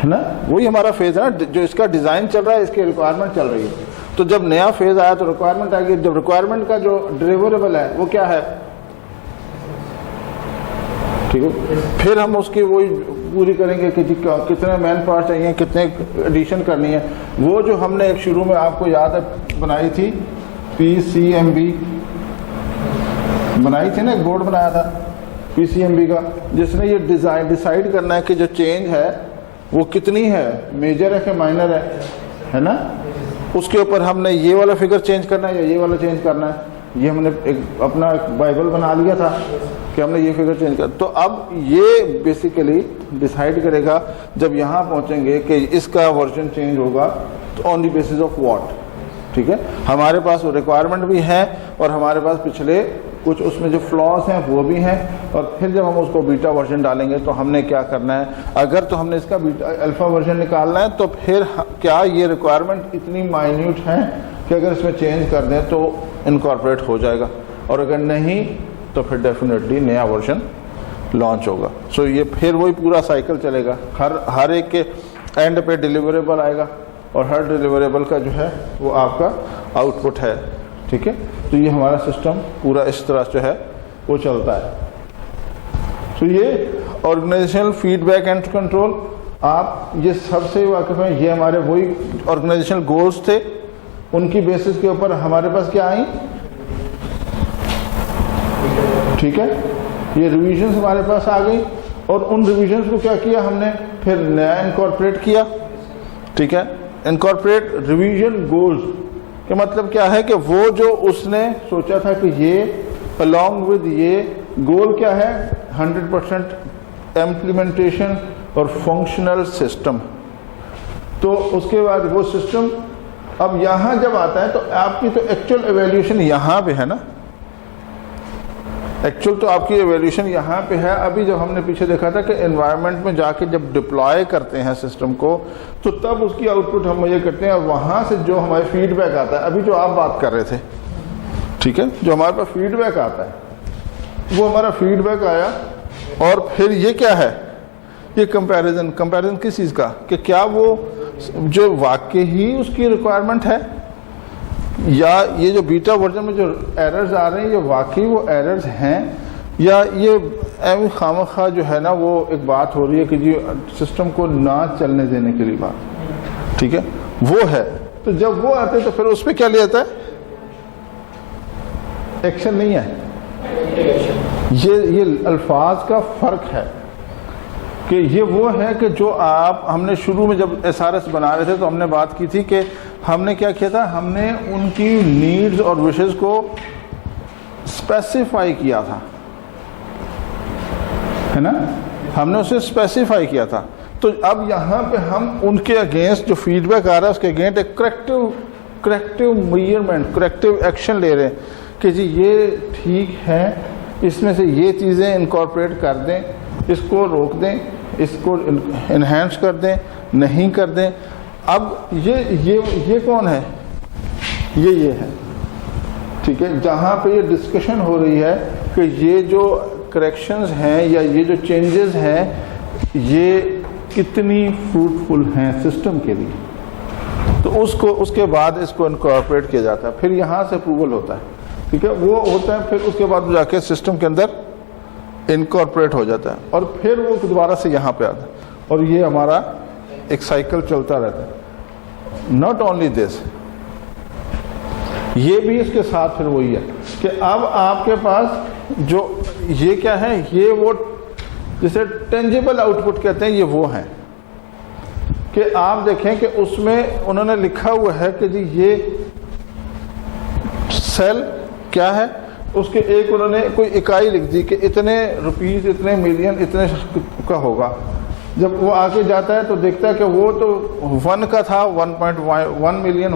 ہے نا. وہی ہمارا فیز ہے نا، جو اس کا ڈیزائن چل رہا ہے اس کی ریکوائرمنٹ چل رہی ہے. تو جب نیا فیز آیا تو ریکوائرمنٹ آئے گی. جب ریکوائرمنٹ کا جو ڈیلیوریبل ہے وہ کیا ہے، ٹھیک ہے، پھر ہم اس کی وہی پوری کریں گے کہ جی کتنے مین پارٹ چاہیے، کتنے ایڈیشن کرنی ہے. وہ جو ہم نے ایک شروع میں آپ کو یاد ہے بنائی تھی PCMB بنائی تھی نا، ایک بورڈ بنایا تھا PCMB کا، جس نے یہ ڈیسائیڈ کرنا ہے کہ جو چینج ہے وہ کتنی ہے، میجر ہے کہ مائنر ہے نا. اس کے اوپر ہم نے یہ والا فگر چینج کرنا ہے یا یہ والا چینج کرنا ہے. یہ ہم نے اپنا ایک بائبل بنا لیا تھا کہ ہم نے یہ فگر چینج کر. تو اب یہ بیسیکلی ڈیسائیڈ کرے گا جب یہاں پہنچیں گے کہ اس کا ورژن چینج ہوگا تو آن دی بیسس آف واٹ. ٹھیک ہے، ہمارے پاس ریکوائرمنٹ بھی ہیں اور ہمارے پاس پچھلے کچھ اس میں جو فلاز ہیں وہ بھی ہیں. اور پھر جب ہم اس کو بیٹا ورژن ڈالیں گے تو ہم نے کیا کرنا ہے، اگر تو ہم نے اس کا الفا ورژن نکالنا ہے تو پھر کیا یہ ریکوائرمنٹ اتنی مائنیوٹ ہیں کہ اگر اس میں چینج کر دیں تو انکارپوریٹ ہو جائے گا، اور اگر نہیں تو پھر ڈیفینیٹلی نیا ورژن لانچ ہوگا. سو یہ پھر وہی پورا سائیکل چلے گا. ہر ایک کے اینڈ پہ ڈیلیوریبل آئے گا اور ہر ڈیلیوریبل کا جو ہے وہ آپ کا آؤٹ پٹ ہے. ٹھیک ہے، تو یہ ہمارا سسٹم پورا اس طرح جو ہے وہ چلتا ہے. تو یہ organisational feedback and control آپ یہ سب سے واقف ہیں. یہ ہمارے وہی آرگنائزیشنل گولز تھے، ان کی بیسس کے اوپر ہمارے پاس کیا آئیں. ٹھیک ہے، یہ ریویژنز ہمارے پاس آ گئی اور ان ریویژنز کو کیا کیا ہم نے پھر نیا انکارپوریٹ کیا. ٹھیک ہے، انکارپوریٹ ریویژن گولز کا مطلب کیا ہے کہ وہ جو اس نے سوچا تھا کہ یہ along with یہ گول کیا ہے 100% امپلیمنٹیشن اور فنکشنل سسٹم. تو اس کے بعد وہ سسٹم اب یہاں جب آتا ہے تو آپ کی تو ایکچوئل ایویلیوشن یہاں پہ ہے نا، ایکچوئل تو آپ کی ایویلیوشن یہاں پہ ہے. ابھی جب ہم نے پیچھے دیکھا تھا کہ انوائرمنٹ میں جا کے جب ڈپلوائے کرتے ہیں سسٹم کو تو تب اس کی آؤٹ پٹ ہم یہ کرتے ہیں اور وہاں سے جو ہمارے فیڈ بیک آتا ہے، ابھی جو آپ بات کر رہے تھے، ٹھیک ہے، جو ہمارے پاس فیڈ بیک آتا ہے وہ ہمارا فیڈ بیک آیا. اور پھر یہ کیا ہے، یہ کمپیریزن کس چیز کا، کہ کیا وہ جو واقعی اس کی ریکوائرمنٹ ہے یا یہ جو بیٹا ورژن میں جو ایررز آ رہے ہیں یہ واقعی وہ ایررز ہیں، یا یہ ایم خامخواہ جو ہے نا وہ ایک بات ہو رہی ہے کہ جی سسٹم کو نہ چلنے دینے کے لیے بات. ٹھیک ہے، وہ ہے. تو جب وہ آتے تو پھر اس پہ کیا لیا جاتا ہے، ایکشن نہیں ہے. یہ الفاظ کا فرق ہے کہ یہ وہ ہے کہ جو ہم نے شروع میں جب SRS بنا رہے تھے تو ہم نے بات کی تھی کہ ہم نے کیا کیا تھا، ہم نے ان کی نیڈز اور وشز کو اسپیسیفائی کیا تھا، ہے نا، ہم نے اسے اسپیسیفائی کیا تھا. تو اب یہاں پہ ہم ان کے اگینسٹ جو فیڈ بیک آ رہا ہے اس کے اگینسٹ ایک کریکٹیو میئرمنٹ، کریکٹیو ایکشن لے رہے ہیں کہ جی یہ ٹھیک ہے، اس میں سے یہ چیزیں انکارپوریٹ کر دیں، اس کو روک دیں، اس کو انہینس کر دیں، نہیں کر دیں. اب یہ کون ہے، یہ ہے. ٹھیک ہے، جہاں پہ یہ ڈسکشن ہو رہی ہے کہ یہ جو کریکشنز ہیں یا یہ جو چینجز ہیں یہ کتنی فروٹفل ہیں سسٹم کے لیے، تو اس کے بعد اس کو انکارپوریٹ کیا جاتا ہے. پھر یہاں سے اپروول ہوتا ہے. ٹھیک ہے، وہ ہوتا ہے، پھر اس کے بعد جا کے سسٹم کے اندر انکارپوریٹ ہو جاتا ہے اور پھر وہ دوبارہ سے یہاں پہ آتا ہے. اور یہ ہمارا ایک سائیکل چلتا رہتا ہے. ناٹ اونلی دس، یہ بھی اس کے ساتھ پھر وہی ہے کہ اب آپ کے پاس جو یہ کیا ہے، یہ وہ جسے ٹینجیبل آؤٹ پٹ کہتے ہیں، یہ وہ ہیں کہ آپ دیکھیں کہ اس میں انہوں نے لکھا ہوا ہے کہ جی یہ سیل کیا ہے، اس کے ایک انہوں نے کوئی اکائی لکھ دی کہ اتنے روپیز، اتنے ملین، اتنے کا ہوگا. جب وہ آگے جاتا ہے تو دیکھتا ہے کہ وہ تو 1 کا تھا، 1.1 ملین.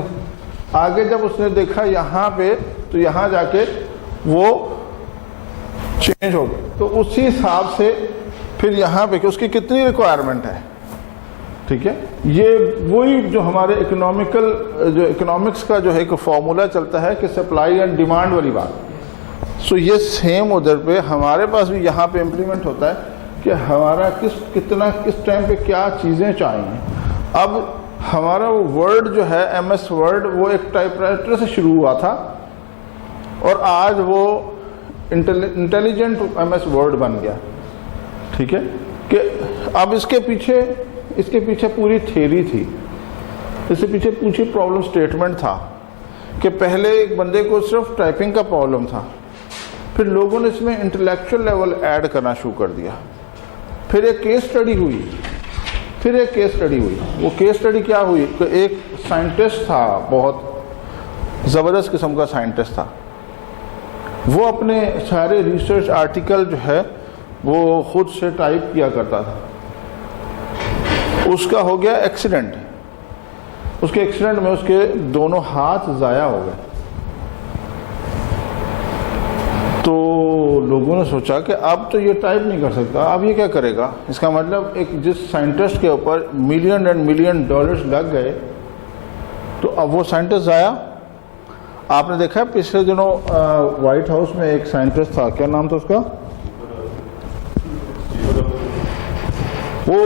آگے جب اس نے دیکھا یہاں پہ تو یہاں جا کے وہ چینج ہو گیا. تو اسی حساب سے پھر یہاں پہ کہ اس کی کتنی ریکوائرمنٹ ہے. ٹھیک ہے، یہ وہی جو ہمارے اکنامکس کا جو ہے ایک فارمولا چلتا ہے کہ سپلائی اینڈ ڈیمانڈ والی بات. سو یہ سیم ادھر پہ ہمارے پاس بھی یہاں پہ امپلیمنٹ ہوتا ہے کہ ہمارا کس ٹائم پہ کیا چیزیں چاہیے. اب ہمارا وہ ورڈ جو ہے ایم ایس ورڈ وہ ایک ٹائپ رائٹر سے شروع ہوا تھا اور آج وہ انٹیلیجنٹ ایم ایس ورڈ بن گیا. ٹھیک ہے، کہ اب اس کے پیچھے پوری تھیوری تھی، اس کے پیچھے پوری پرابلم اسٹیٹمنٹ تھا کہ پہلے ایک بندے کو صرف ٹائپنگ کا پرابلم تھا، پھر لوگوں نے اس میں انٹلیکچوئل لیول ایڈ کرنا شروع کر دیا. پھر ایک کیس اسٹڈی ہوئی، وہ کیس اسٹڈی کیا ہوئی کہ ایک سائنٹسٹ تھا، بہت زبردست قسم کا سائنٹسٹ تھا. وہ اپنے سارے ریسرچ آرٹیکل جو ہے وہ خود سے ٹائپ کیا کرتا تھا. اس کا ہو گیا ایکسیڈنٹ. اس کے ایکسیڈنٹ میں اس کے دونوں ہاتھ ضائع ہو گئے. تو لوگوں نے سوچا کہ اب تو یہ ٹائپ نہیں کر سکتا، اب یہ کیا کرے گا. اس کا مطلب ایک جس سائنٹسٹ کے اوپر ملین اینڈ ملین ڈالرز لگ گئے تو اب وہ سائنٹسٹ ضائع. آپ نے دیکھا پچھلے دنوں وائٹ ہاؤس میں ایک سائنٹسٹ تھا، کیا نام تھا اس کا، وہ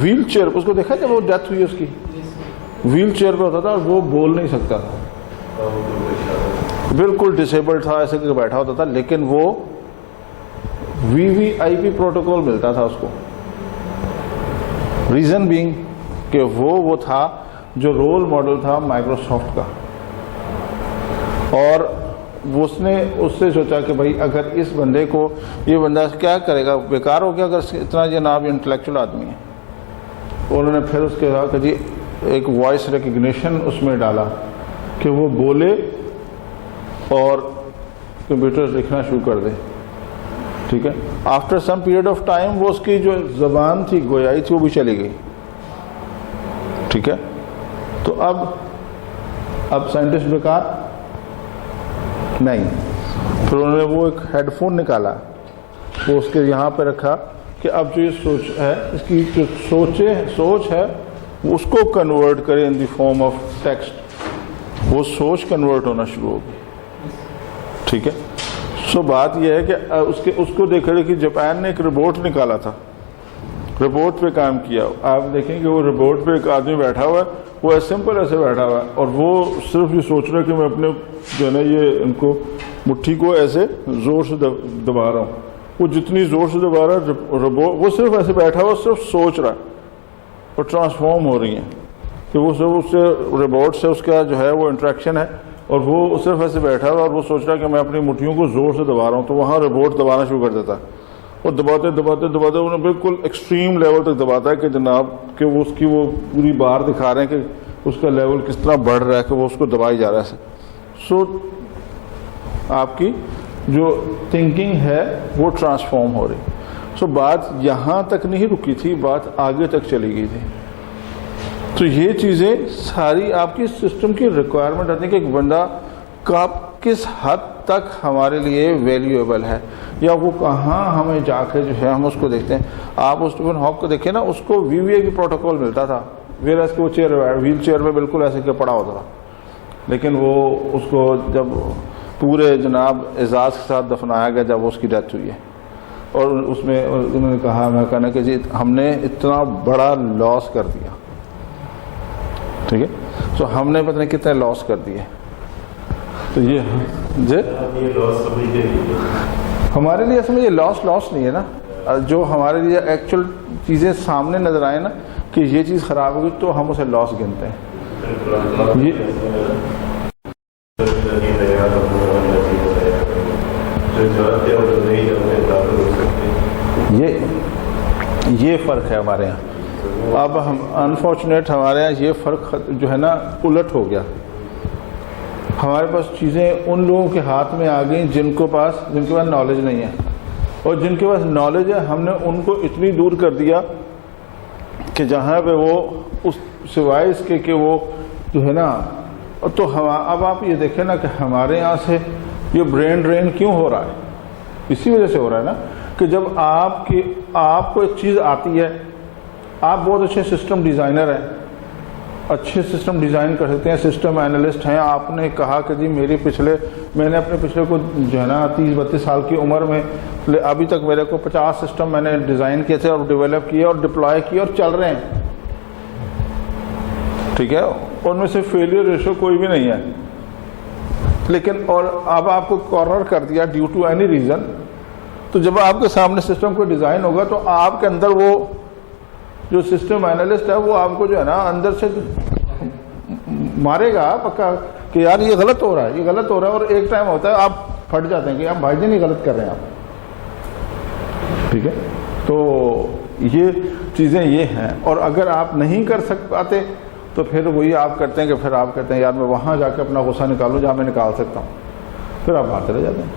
ویل چیئر، اس کو دیکھا جب وہ ڈیتھ ہوئی اس کی ویل چیئر پہ ہوتا تھا اور وہ بول نہیں سکتا تھا، بالکل ڈسیبلڈ تھا، ایسے کہ بیٹھا ہوتا تھا. لیکن وہ VVIP پروٹوکول ملتا تھا اس کو. ریزن بینگ کہ وہ تھا جو رول ماڈل تھا مائکروسافٹ کا. اور اس نے اس سے سوچا کہ بھائی اگر اس بندے کو، یہ بندہ کیا کرے گا، بیکار ہو گیا اگر اتنا جناب انٹلیکچوئل آدمی ہے. انہوں نے پھر اس کے کہا کہ جی ایک وائس ریکگنیشن اس میں ڈالا کہ وہ بولے اور کمپیوٹر لکھنا شروع کر دے. ٹھیک ہے، after some period of time وہ اس کی جو زبان تھی، گویائی تھی، وہ بھی چلی گئی. ٹھیک ہے، تو اب سائنٹسٹ بیکار نہیں. پھر انہوں نے وہ ایک ہیڈ فون نکالا، وہ اس کے یہاں پہ رکھا کہ اب جو یہ سوچ ہے، اس کی جو سوچ ہے وہ اس کو کنورٹ کرے ان دی فارم آف ٹیکسٹ. وہ سوچ کنورٹ ہونا شروع ہوگی. ٹھیک ہے، سو بات یہ ہے کہ اس کو دیکھا کہ جاپان نے ایک روبوٹ نکالا تھا، روبوٹ پہ کام کیا. آپ دیکھیں کہ وہ روبوٹ پہ ایک آدمی بیٹھا ہوا ہے، وہ سمپل ایسے بیٹھا ہوا ہے اور وہ صرف یہ سوچ رہا ہے کہ میں اپنے جو ہے نا یہ ان کو مٹھی کو ایسے زور سے دبا رہا ہوں. وہ جتنی زور سے دبا رہا ہے روبوٹ، وہ صرف ایسے بیٹھا ہوا، صرف سوچ رہا ہے اور ٹرانسفارم ہو رہی ہیں کہ وہ صرف اس سے روبوٹ سے اس کا جو ہے وہ انٹریکشن ہے اور وہ صرف ایسے بیٹھا ہوا اور وہ سوچ رہا ہے کہ میں اپنی مٹھیوں کو زور سے دبا رہا ہوں. تو وہاں روبوٹ دبانا شروع کر دیتا ہے اور دباتے انہیں بالکل ایکسٹریم لیول تک دباتا ہے کہ جناب کہ وہ اس کی وہ پوری بار دکھا رہے ہیں کہ اس کا لیول کس طرح بڑھ رہا ہے کہ وہ اس کو دبائی جا رہا ہے. سو آپ کی جو تھنکنگ ہے وہ ٹرانسفارم ہو رہی. سو بات یہاں تک نہیں رکی تھی، بات آگے تک چلی گئی تھی. تو یہ چیزیں ساری آپ کی سسٹم کی ریکوائرمنٹ آتی ہے کہ ایک بندہ کس حد تک ہمارے لیے ویلیویبل ہے یا وہ کہاں ہمیں جا کے جو ہے ہم اس کو دیکھتے ہیں. آپ اسٹیفن ہاک کو دیکھیں نا، اس کو VVIP پروٹوکول ملتا تھا، ویئر ایس کہ وہ ویل چیئر میں بالکل ایسے کہ پڑا ہوتا تھا. لیکن وہ اس کو جب پورے جناب اعزاز کے ساتھ دفنایا گیا جب اس کی ڈیتھ ہوئی ہے. اور اس میں انہوں نے کہا، میں کہنا کہ جی ہم نے اتنا بڑا لاس کر دیا. ٹھیک ہے، سو ہم نے پتہ نہیں کتنے لاس کر دیے. تو یہ جی ہمارے لیے اصل میں یہ لاس نہیں ہے نا. جو ہمارے لیے ایکچوئل چیزیں سامنے نظر آئے نا کہ یہ چیز خراب ہوگی تو ہم اسے لاس گنتے ہیں. یہ فرق ہے ہمارے یہاں. اب ہم انفارچونیٹ ہمارے یہاں یہ فرق جو ہے نا الٹ ہو گیا. ہمارے پاس چیزیں ان لوگوں کے ہاتھ میں آ گئیں جن کے پاس نالج نہیں ہے, اور جن کے پاس نالج ہے ہم نے ان کو اتنی دور کر دیا کہ جہاں پہ وہ اس سوائے اس کے کہ وہ جو ہے نا. تو اب آپ یہ دیکھیں نا کہ ہمارے یہاں سے یہ برین ڈرین کیوں ہو رہا ہے, اسی وجہ سے ہو رہا ہے نا کہ جب آپ کو ایک چیز آتی ہے, آپ بہت اچھے سسٹم ڈیزائنر ہیں, اچھے سسٹم ڈیزائن کر سکتے ہیں, سسٹم اینالسٹ ہیں. آپ نے کہا کہ جی میں نے اپنے پچھلے کو جو ہے نا 30-32 سال کی عمر میں ابھی تک میرے کو 50 سسٹم میں نے ڈیزائن کیے تھے اور ڈیولپ کیے اور ڈپلوائے کیے اور چل رہے ہیں, ٹھیک ہے, ان میں سے فیلئر ریشو کوئی بھی نہیں ہے. لیکن اور اب آپ کو کارنر کر دیا ڈیو ٹو اینی ریزن, تو جب آپ کے سامنے سسٹم کو ڈیزائن ہوگا تو آپ کے اندر وہ جو سسٹم اینالسٹ ہے وہ آپ کو جو ہے نا اندر سے مارے گا پکا کہ یار یہ غلط ہو رہا ہے, یہ غلط ہو رہا ہے. اور ایک ٹائم ہوتا ہے آپ پھٹ جاتے ہیں کہ آپ بھائی جان یہ غلط کر رہے ہیں آپ, ٹھیک ہے. تو یہ چیزیں یہ ہیں, اور اگر آپ نہیں کر پاتے تو پھر وہی آپ کرتے ہیں کہ پھر آپ کہتے ہیں یار میں وہاں جا کے اپنا غصہ نکالوں جہاں میں نکال سکتا ہوں, پھر آپ باہر چلے جاتے ہیں.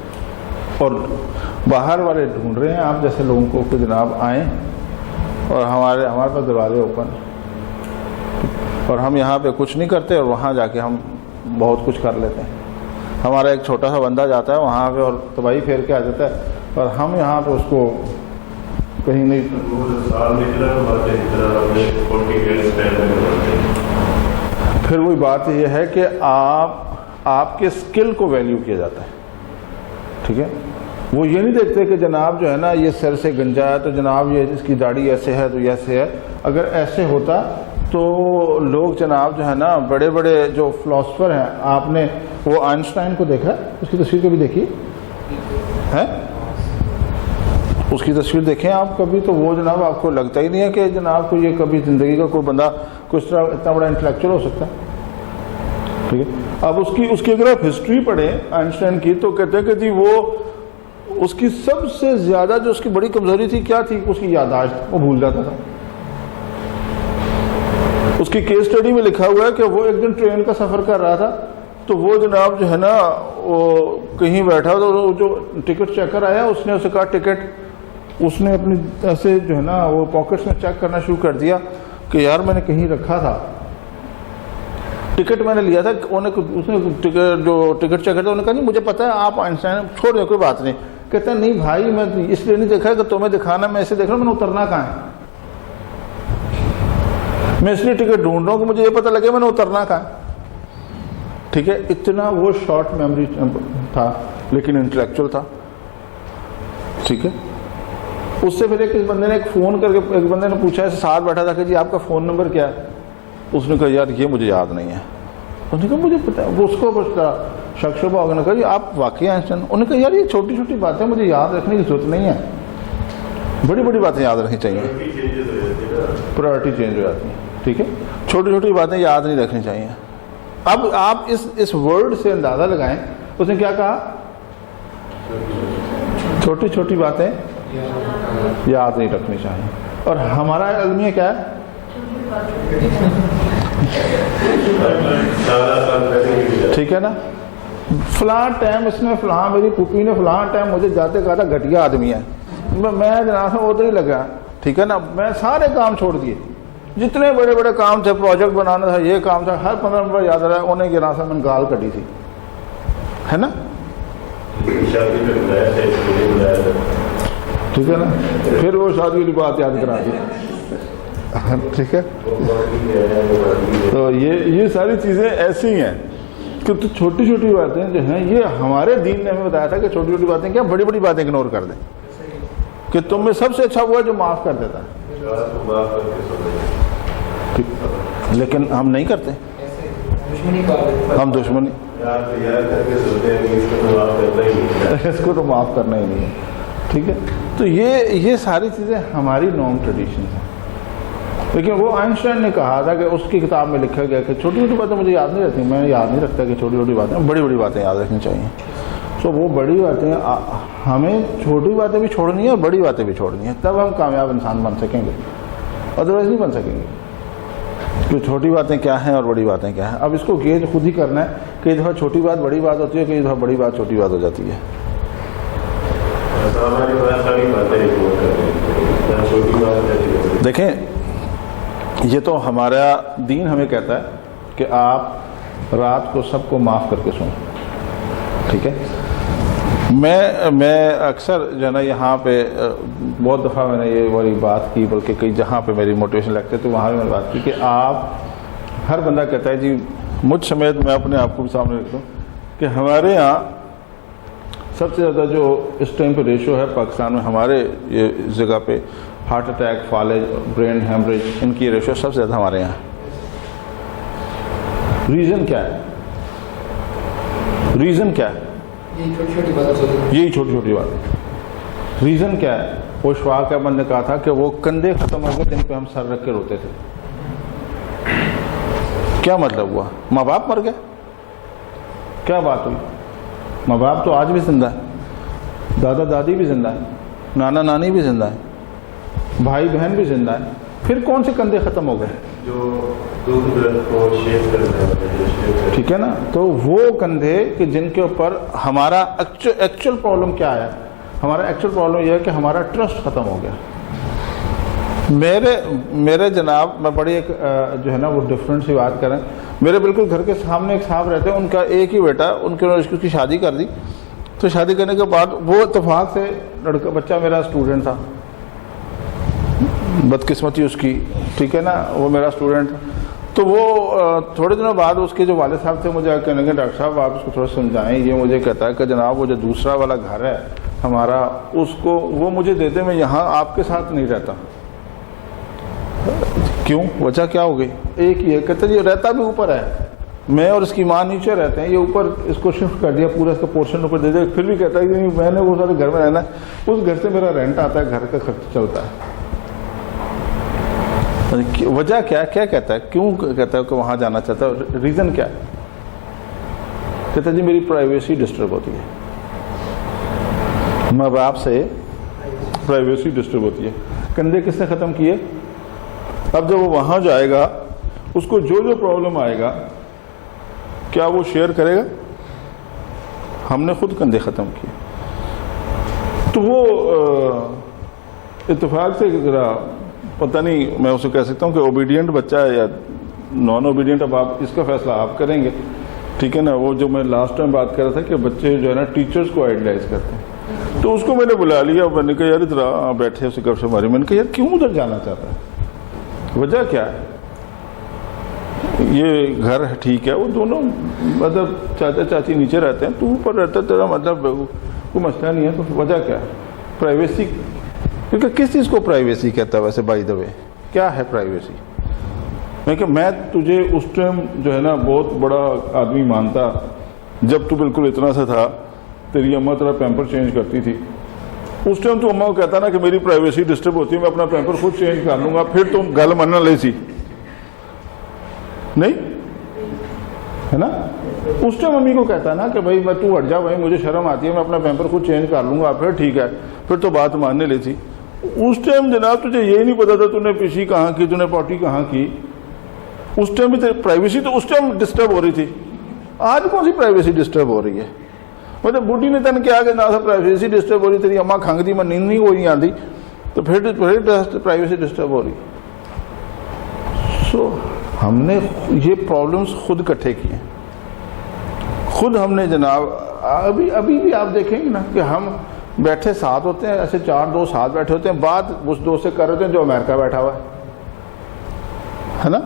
اور باہر والے ڈھونڈ رہے ہیں آپ جیسے لوگوں کو کہ جناب آئیں, اور ہمارے پاس دروازے اوپن, اور ہم یہاں پہ کچھ نہیں کرتے اور وہاں جا کے ہم بہت کچھ کر لیتے ہیں. ہمارا ایک چھوٹا سا بندہ جاتا ہے وہاں پہ اور تباہی پھیر کے آ جاتا ہے, اور ہم یہاں پہ اس کو کہیں نہیں. پھر وہی بات یہ ہے کہ آپ کے اسکل کو ویلیو کیا جاتا ہے, ٹھیک ہے. وہ یہ نہیں دیکھتے کہ جناب جو ہے نا یہ سر سے گنجا ہے تو جناب یہ اس کی داڑھی ایسے ہے تو ایسے ہے. اگر ایسے ہوتا تو لوگ جناب جو ہے نا بڑے بڑے جو فلاسفر ہیں, آپ نے وہ آئنسٹائن کو دیکھا, اس کی تصویر کبھی دیکھی ہے, اس کی تصویر دیکھیں آپ کبھی, تو وہ جناب آپ کو لگتا ہی نہیں ہے کہ جناب کو یہ کبھی زندگی کا کوئی بندہ کچھ طرح اتنا بڑا انٹلیکچوئل ہو سکتا ہے, ٹھیک ہے. اب اس کی اگر آپ ہسٹری پڑھیں آئنسٹائن کی تو کہتے ہیں کہ جی وہ اس کی سب سے زیادہ جو اس کی بڑی کمزوری تھی کیا تھی, اس کی یادداشت, وہ بھول جاتا تھا. اس کی کیس اسٹڈی میں لکھا ہوا ہے کہ وہ ایک دن ٹرین کا سفر کر رہا تھا تو وہ جناب جو ہے نا وہ کہیں بیٹھا تو جو ٹکٹ چیکر آیا اس نے اسے کہا ٹکٹ, اس نے اپنی ایسے جو ہے نا وہ پاکٹس میں چیک کرنا شروع کر دیا کہ یار میں نے کہیں رکھا تھا ٹکٹ, میں نے لیا تھا. اس نے جو ٹکٹ چیکر تھا انہوں نے کہا نہیں مجھے پتا ہے آپ آئنسٹائن, چھوڑ دیں کوئی بات نہیں. کہتا ہے نہیں بھائی میں اس لیے نہیں دیکھا کہ تمہیں دکھانا, میں اسے دیکھ رہا ہوں میں نے اترنا کہاں ہے, میں اس لیے ٹکٹ ڈھونڈ رہا ہوں کہ مجھے یہ پتہ لگے میں نے اترنا کہاں ہے, ٹھیک ہے. اتنا وہ شارٹ میموری تھا لیکن انٹلیکچوئل تھا, ٹھیک ہے. اس سے پھر ایک بندے نے ایک فون کر کے ایک بندے نے پوچھا, ایسے ساتھ بیٹھا تھا کہ جی آپ کا فون نمبر کیا ہے, اس نے کہا یار یہ مجھے یاد نہیں ہے. اس نے کہا مجھے پتا ہے, اس کو شک شبہ ہو گیا, کہا جی آپ واقعی آئنسٹائن. انہوں نے کہا یار یہ چھوٹی چھوٹی باتیں مجھے یاد رکھنے کی ضرورت نہیں ہے, بڑی بڑی باتیں یاد رکھنی چاہیے, پرائرٹی چینج ہو جاتی ہے, ٹھیک ہے. چھوٹی چھوٹی باتیں یاد نہیں رکھنی چاہیے. اب آپ اس ورڈ سے اندازہ لگائیں, اس نے کیا کہا, چھوٹی چھوٹی باتیں یاد نہیں رکھنی چاہیے. اور ہمارا المیہ کیا ہے, ٹھیک ہے نا, فلاں ٹائم اس نے فلاں میری پھوپھی نے فلاں ٹائم مجھے جاتے کہا تھا گھٹیا آدمی ہے, میں جناب ادھر ہی لگا, ٹھیک ہے نا. میں سارے کام چھوڑ دیے, جتنے بڑے بڑے کام تھے, پروجیکٹ بنانا تھا, یہ کام تھا, ہر 15 منٹ یاد رہا, انہیں گرا سا میں نے گال کٹی تھی, ہے نا, ٹھیک ہے نا. پھر وہ شادی والی بات یاد کرا دی, ٹھیک ہے. تو یہ ساری چیزیں ایسی ہیں کہ تو چھوٹی چھوٹی باتیں جو ہیں, یہ ہمارے دین نے ہمیں بتایا تھا کہ چھوٹی چھوٹی باتیں کیا, بڑی بڑی باتیں اگنور کر دیں, کہ تم میں سب سے اچھا ہوا جو معاف کر دیتا ہے. لیکن ہم نہیں کرتے, ہم دشمنی, اس کو تو معاف کرنا ہی نہیں ہے, ٹھیک ہے. تو یہ ساری چیزیں ہماری نارم ٹریڈیشن ہیں. لیکن وہ آئنسٹائن نے کہا تھا کہ اس کی کتاب میں لکھا گیا کہ چھوٹی چھوٹی باتیں مجھے یاد نہیں رہتی, میں یاد نہیں رکھتا کہ چھوٹی چھوٹی باتیں, بڑی بڑی باتیں یاد رکھنی چاہیے. تو وہ بڑی باتیں ہمیں چھوٹی باتیں بھی چھوڑنی ہیں اور بڑی باتیں بھی چھوڑنی ہیں، تب ہم کامیاب انسان بن سکیں گے، ادروائز نہیں بن سکیں گے. کہ چھوٹی باتیں کیا ہیں اور بڑی باتیں کیا ہیں. اب اس کو گیج خود ہی کرنا ہے. کئی دفعہ چھوٹی بات بڑی بات ہوتی ہے، کئی دفعہ بڑی بات چھوٹی بات ہو جاتی ہے. دیکھیں یہ تو ہمارا دین ہمیں کہتا ہے کہ آپ رات کو سب کو معاف کر کے سوئیں، ٹھیک ہے. میں اکثر جو ہے نا یہاں پہ بہت دفعہ میں نے یہ والی بات کی، بلکہ کئی جہاں پہ میری موٹیویشن لیکچر تو وہاں بھی میں نے بات کی کہ آپ ہر بندہ کہتا ہے جی مجھ سمیت میں اپنے آپ کو بھی سامنے رکھتا ہوں کہ ہمارے یہاں سب سے زیادہ جو اس ٹائم پہ ریشو ہے پاکستان میں ہمارے یہ جگہ پہ ہارٹ اٹیک، فالج، برین ہیمریج، ان کی ریشو سب سے زیادہ ہمارے یہاں. ریزن کیا ہے؟ ریزن کیا ہے؟ یہی چھوٹی چھوٹی بات. ریزن کیا ہے؟ وہ اشفاق احمد نے کہا تھا کہ وہ کندھے ختم ہو گئے جن پہ ہم سر رکھ کے روتے تھے. کیا مطلب ہوا؟ ماں باپ مر گئے. کیا بات ہوئی؟ ماں باپ تو آج بھی زندہ ہے، دادا دادی بھی زندہ ہے، نانا نانی بھی زندہ ہے، بھائی بہن بھی زندہ ہے. پھر کون سے کندھے ختم ہو گئے؟ جو کو شیپ کرتے ہیں، ٹھیک ہے نا. تو وہ کندھے کہ جن کے اوپر ہمارا ایکچوئل پرابلم کیا ہے؟ ہمارا ایکچوئل پرابلم یہ ہے کہ ہمارا ٹرسٹ ختم ہو گیا. میرے جناب میں بڑی ایک جو ہے نا وہ ڈفرینٹ سی بات کریں. میرے بالکل گھر کے سامنے ایک صاحب رہتے ہیں، ان کا ایک ہی بیٹا، ان کے اس کی شادی کر دی. تو شادی کرنے کے بعد وہ اتفاق سے لڑکا بچہ میرا اسٹوڈنٹ تھا، بدقسمتی اس کی، ٹھیک ہے نا، وہ میرا اسٹوڈنٹ تھا. تو وہ تھوڑے دنوں بعد اس کے جو والد صاحب تھے مجھے کہنے لگے ڈاکٹر صاحب آپ اس کو تھوڑا سمجھائیں. یہ مجھے کہتا ہے کہ جناب وہ جو دوسرا والا گھر ہے ہمارا، اس کو وہ مجھے دے دے، میں یہاں آپ کے ساتھ نہیں رہتا. کیوں؟ وجہ کیا ہو گئی؟ ایک ہی ہے. کہتے یہ رہتا بھی اوپر ہے، میں اور اس کی ماں نیچے رہتے ہیں، یہ اوپر اس کو شفٹ کر دیا، پورا اس کا پورشن اوپر دے دیا. پھر بھی کہتا ہے کہ میں نے وہ سارے گھر میں رہنا ہے، اس گھر سے میرا رینٹ آتا ہے، گھر کا خرچ چلتا ہے. وجہ کیا ہے؟ کیا کہتا ہے؟ کیوں کہتا ہے کہ وہاں جانا چاہتا ہے؟ ریزن کیا ہے؟ کہتا ہے جی میری پرائیویسی ڈسٹرب ہوتی ہے، ماں باپ سے پرائیویسی ڈسٹرب ہوتی ہے. کندھے کس نے ختم کیے؟ اب جب وہ وہاں جائے گا اس کو جو پرابلم آئے گا کیا وہ شیئر کرے گا؟ ہم نے خود کندھے ختم کیے. تو وہ اتفاق سے ذرا پتہ نہیں میں اسے کہہ سکتا ہوں کہ اوبیڈینٹ بچہ ہے یا نان اوبیڈینٹ، اب آپ اس کا فیصلہ آپ کریں گے، ٹھیک ہے نا. وہ جو میں لاسٹ ٹائم بات کر رہا تھا کہ بچے جو ہے نا ٹیچرز کو آئیڈلائز کرتے ہیں، تو اس کو میں نے بلا لیا. میں نے کہا یار ذرا بیٹھے اسے گپ شپ ماری. میں نے کہا یار کیوں ادھر جانا چاہتا ہے؟ وجہ کیا ہے؟ یہ گھر ٹھیک ہے، وہ دونوں مطلب چاچا چاچی نیچے رہتے ہیں، تو اوپر رہتا ہے، تیرا مطلب کوئی مسئلہ نہیں ہے. تو وجہ کیا ہے؟ پرائیویسی. کیونکہ کس چیز کو پرائیویسی کہتا ہے ویسے بائی دا وے؟ کیا ہے پرائیویسی؟ میں تجھے اس ٹائم جو ہے نا بہت بڑا آدمی مانتا جب تو بالکل اتنا سا تھا، تیری اماں تیرا پیمپر چینج کرتی تھی. اس ٹائم تو اماں کو کہتا نا کہ میری پرائیویسی ڈسٹرب ہوتی ہے، میں اپنا پیمپر خود چینج کر لوں گا. پھر تم گل مننا لے سی نہیں ہے نا. اس ٹائم امی کو کہتا نا کہ بھائی تو ہٹ جا بھائی، مجھے شرم آتی ہے، میں اپنا پیمپر خود چینج کر لوں گا. پھر ٹھیک ہے، پھر تو بات ماننے لی تھی. اس ٹائم جناب تجھے یہ نہیں پتا تھا تو نے پیشی کہاں کی، تو نے پوٹی کہاں کی. اس ٹائم بھی پرائیویسی تو اس ٹائم ڈسٹرب ہو رہی تھی. آج کون سی پرائیویسی ڈسٹرب ہو رہی ہے؟ مطلب بوٹی نے تن کیا کہ نہ پرائیویسی ڈسٹرب ہو رہی، تیری اماں کھنگ دی، میں نیند نہیں کوئی نہیں آتی، تو پھر پرائیویسی ڈسٹرب ہو رہی. سو ہم نے یہ پرابلمس خود اکٹھے کیے، خود ہم نے جناب. ابھی بھی آپ دیکھیں گے نا کہ ہم بیٹھے ساتھ ہوتے ہیں، ایسے 4 دوست ساتھ بیٹھے ہوتے ہیں، بات اس دوست سے کر رہے ہوتے ہیں جو امریکہ بیٹھا ہوا ہے نا.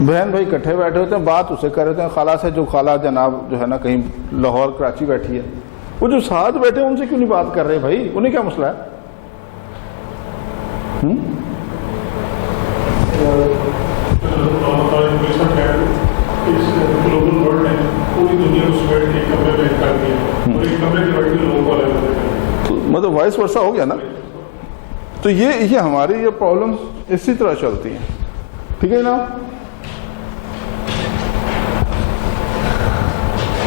بہن بھائی اکٹھے بیٹھے ہوتے ہیں، بات اسے کر رہے ہوتے ہیں، خالہ سے جو خالہ جناب جو ہے نا کہیں لاہور کراچی بیٹھی ہے، وہ جو ساتھ بیٹھے ہیں ان سے کیوں نہیں بات کر رہے بھائی؟ انہیں کیا مسئلہ ہے؟ مطلب وائس ورثہ ہو گیا نا. تو یہ ہماری یہ پرابلمس اسی طرح چلتی ہیں، ٹھیک ہے نا.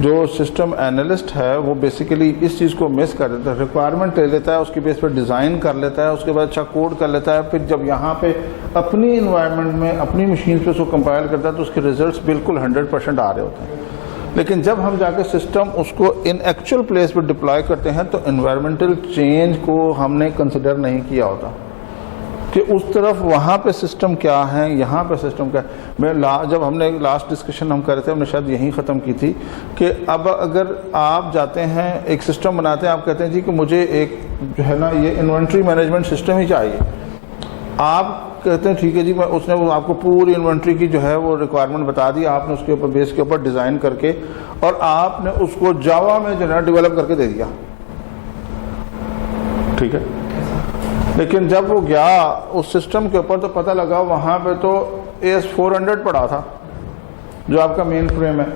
جو سسٹم اینالسٹ ہے وہ بیسیکلی اس چیز کو مس کر دیتا ہے، ریکوائرمنٹ لے لیتا ہے، اس کے بیس پر ڈیزائن کر لیتا ہے، اس کے بعد اچھا کوڈ کر لیتا ہے، پھر جب یہاں پہ اپنی انوائرمنٹ میں اپنی مشین پہ اس کو کمپائل کرتا ہے تو اس کے ریزلٹس بالکل 100% آ رہے ہوتے ہیں. لیکن جب ہم جا کے سسٹم اس کو ان ایکچوئل پلیس پہ ڈپلوائے کرتے ہیں تو انوائرمنٹل چینج کو ہم نے کنسیڈر نہیں کیا ہوتا کہ اس طرف وہاں پہ سسٹم کیا ہے، یہاں پہ سسٹم کیا ہے. میں جب ہم نے لاسٹ ڈسکشن ہم کر رہے تھے، ہم نے شاید یہیں ختم کی تھی کہ اب اگر آپ جاتے ہیں ایک سسٹم بناتے ہیں، آپ کہتے ہیں جی کہ مجھے ایک جو ہے نا یہ انوینٹری مینجمنٹ سسٹم ہی چاہیے. آپ کہتے ہیں ٹھیک ہے جی، اس نے آپ کو پوری انوینٹری کی جو ہے وہ ریکوائرمنٹ بتا دی، آپ نے اس کے اوپر بیس کے اوپر ڈیزائن کر کے اور آپ نے اس کو جاوا میں جو ہے ڈیولپ کر کے دے دیا. ٹھیک ہے، لیکن جب وہ گیا اس سسٹم کے اوپر تو پتہ لگا وہاں پہ تو AS400 پڑا تھا جو آپ کا مین فریم ہے.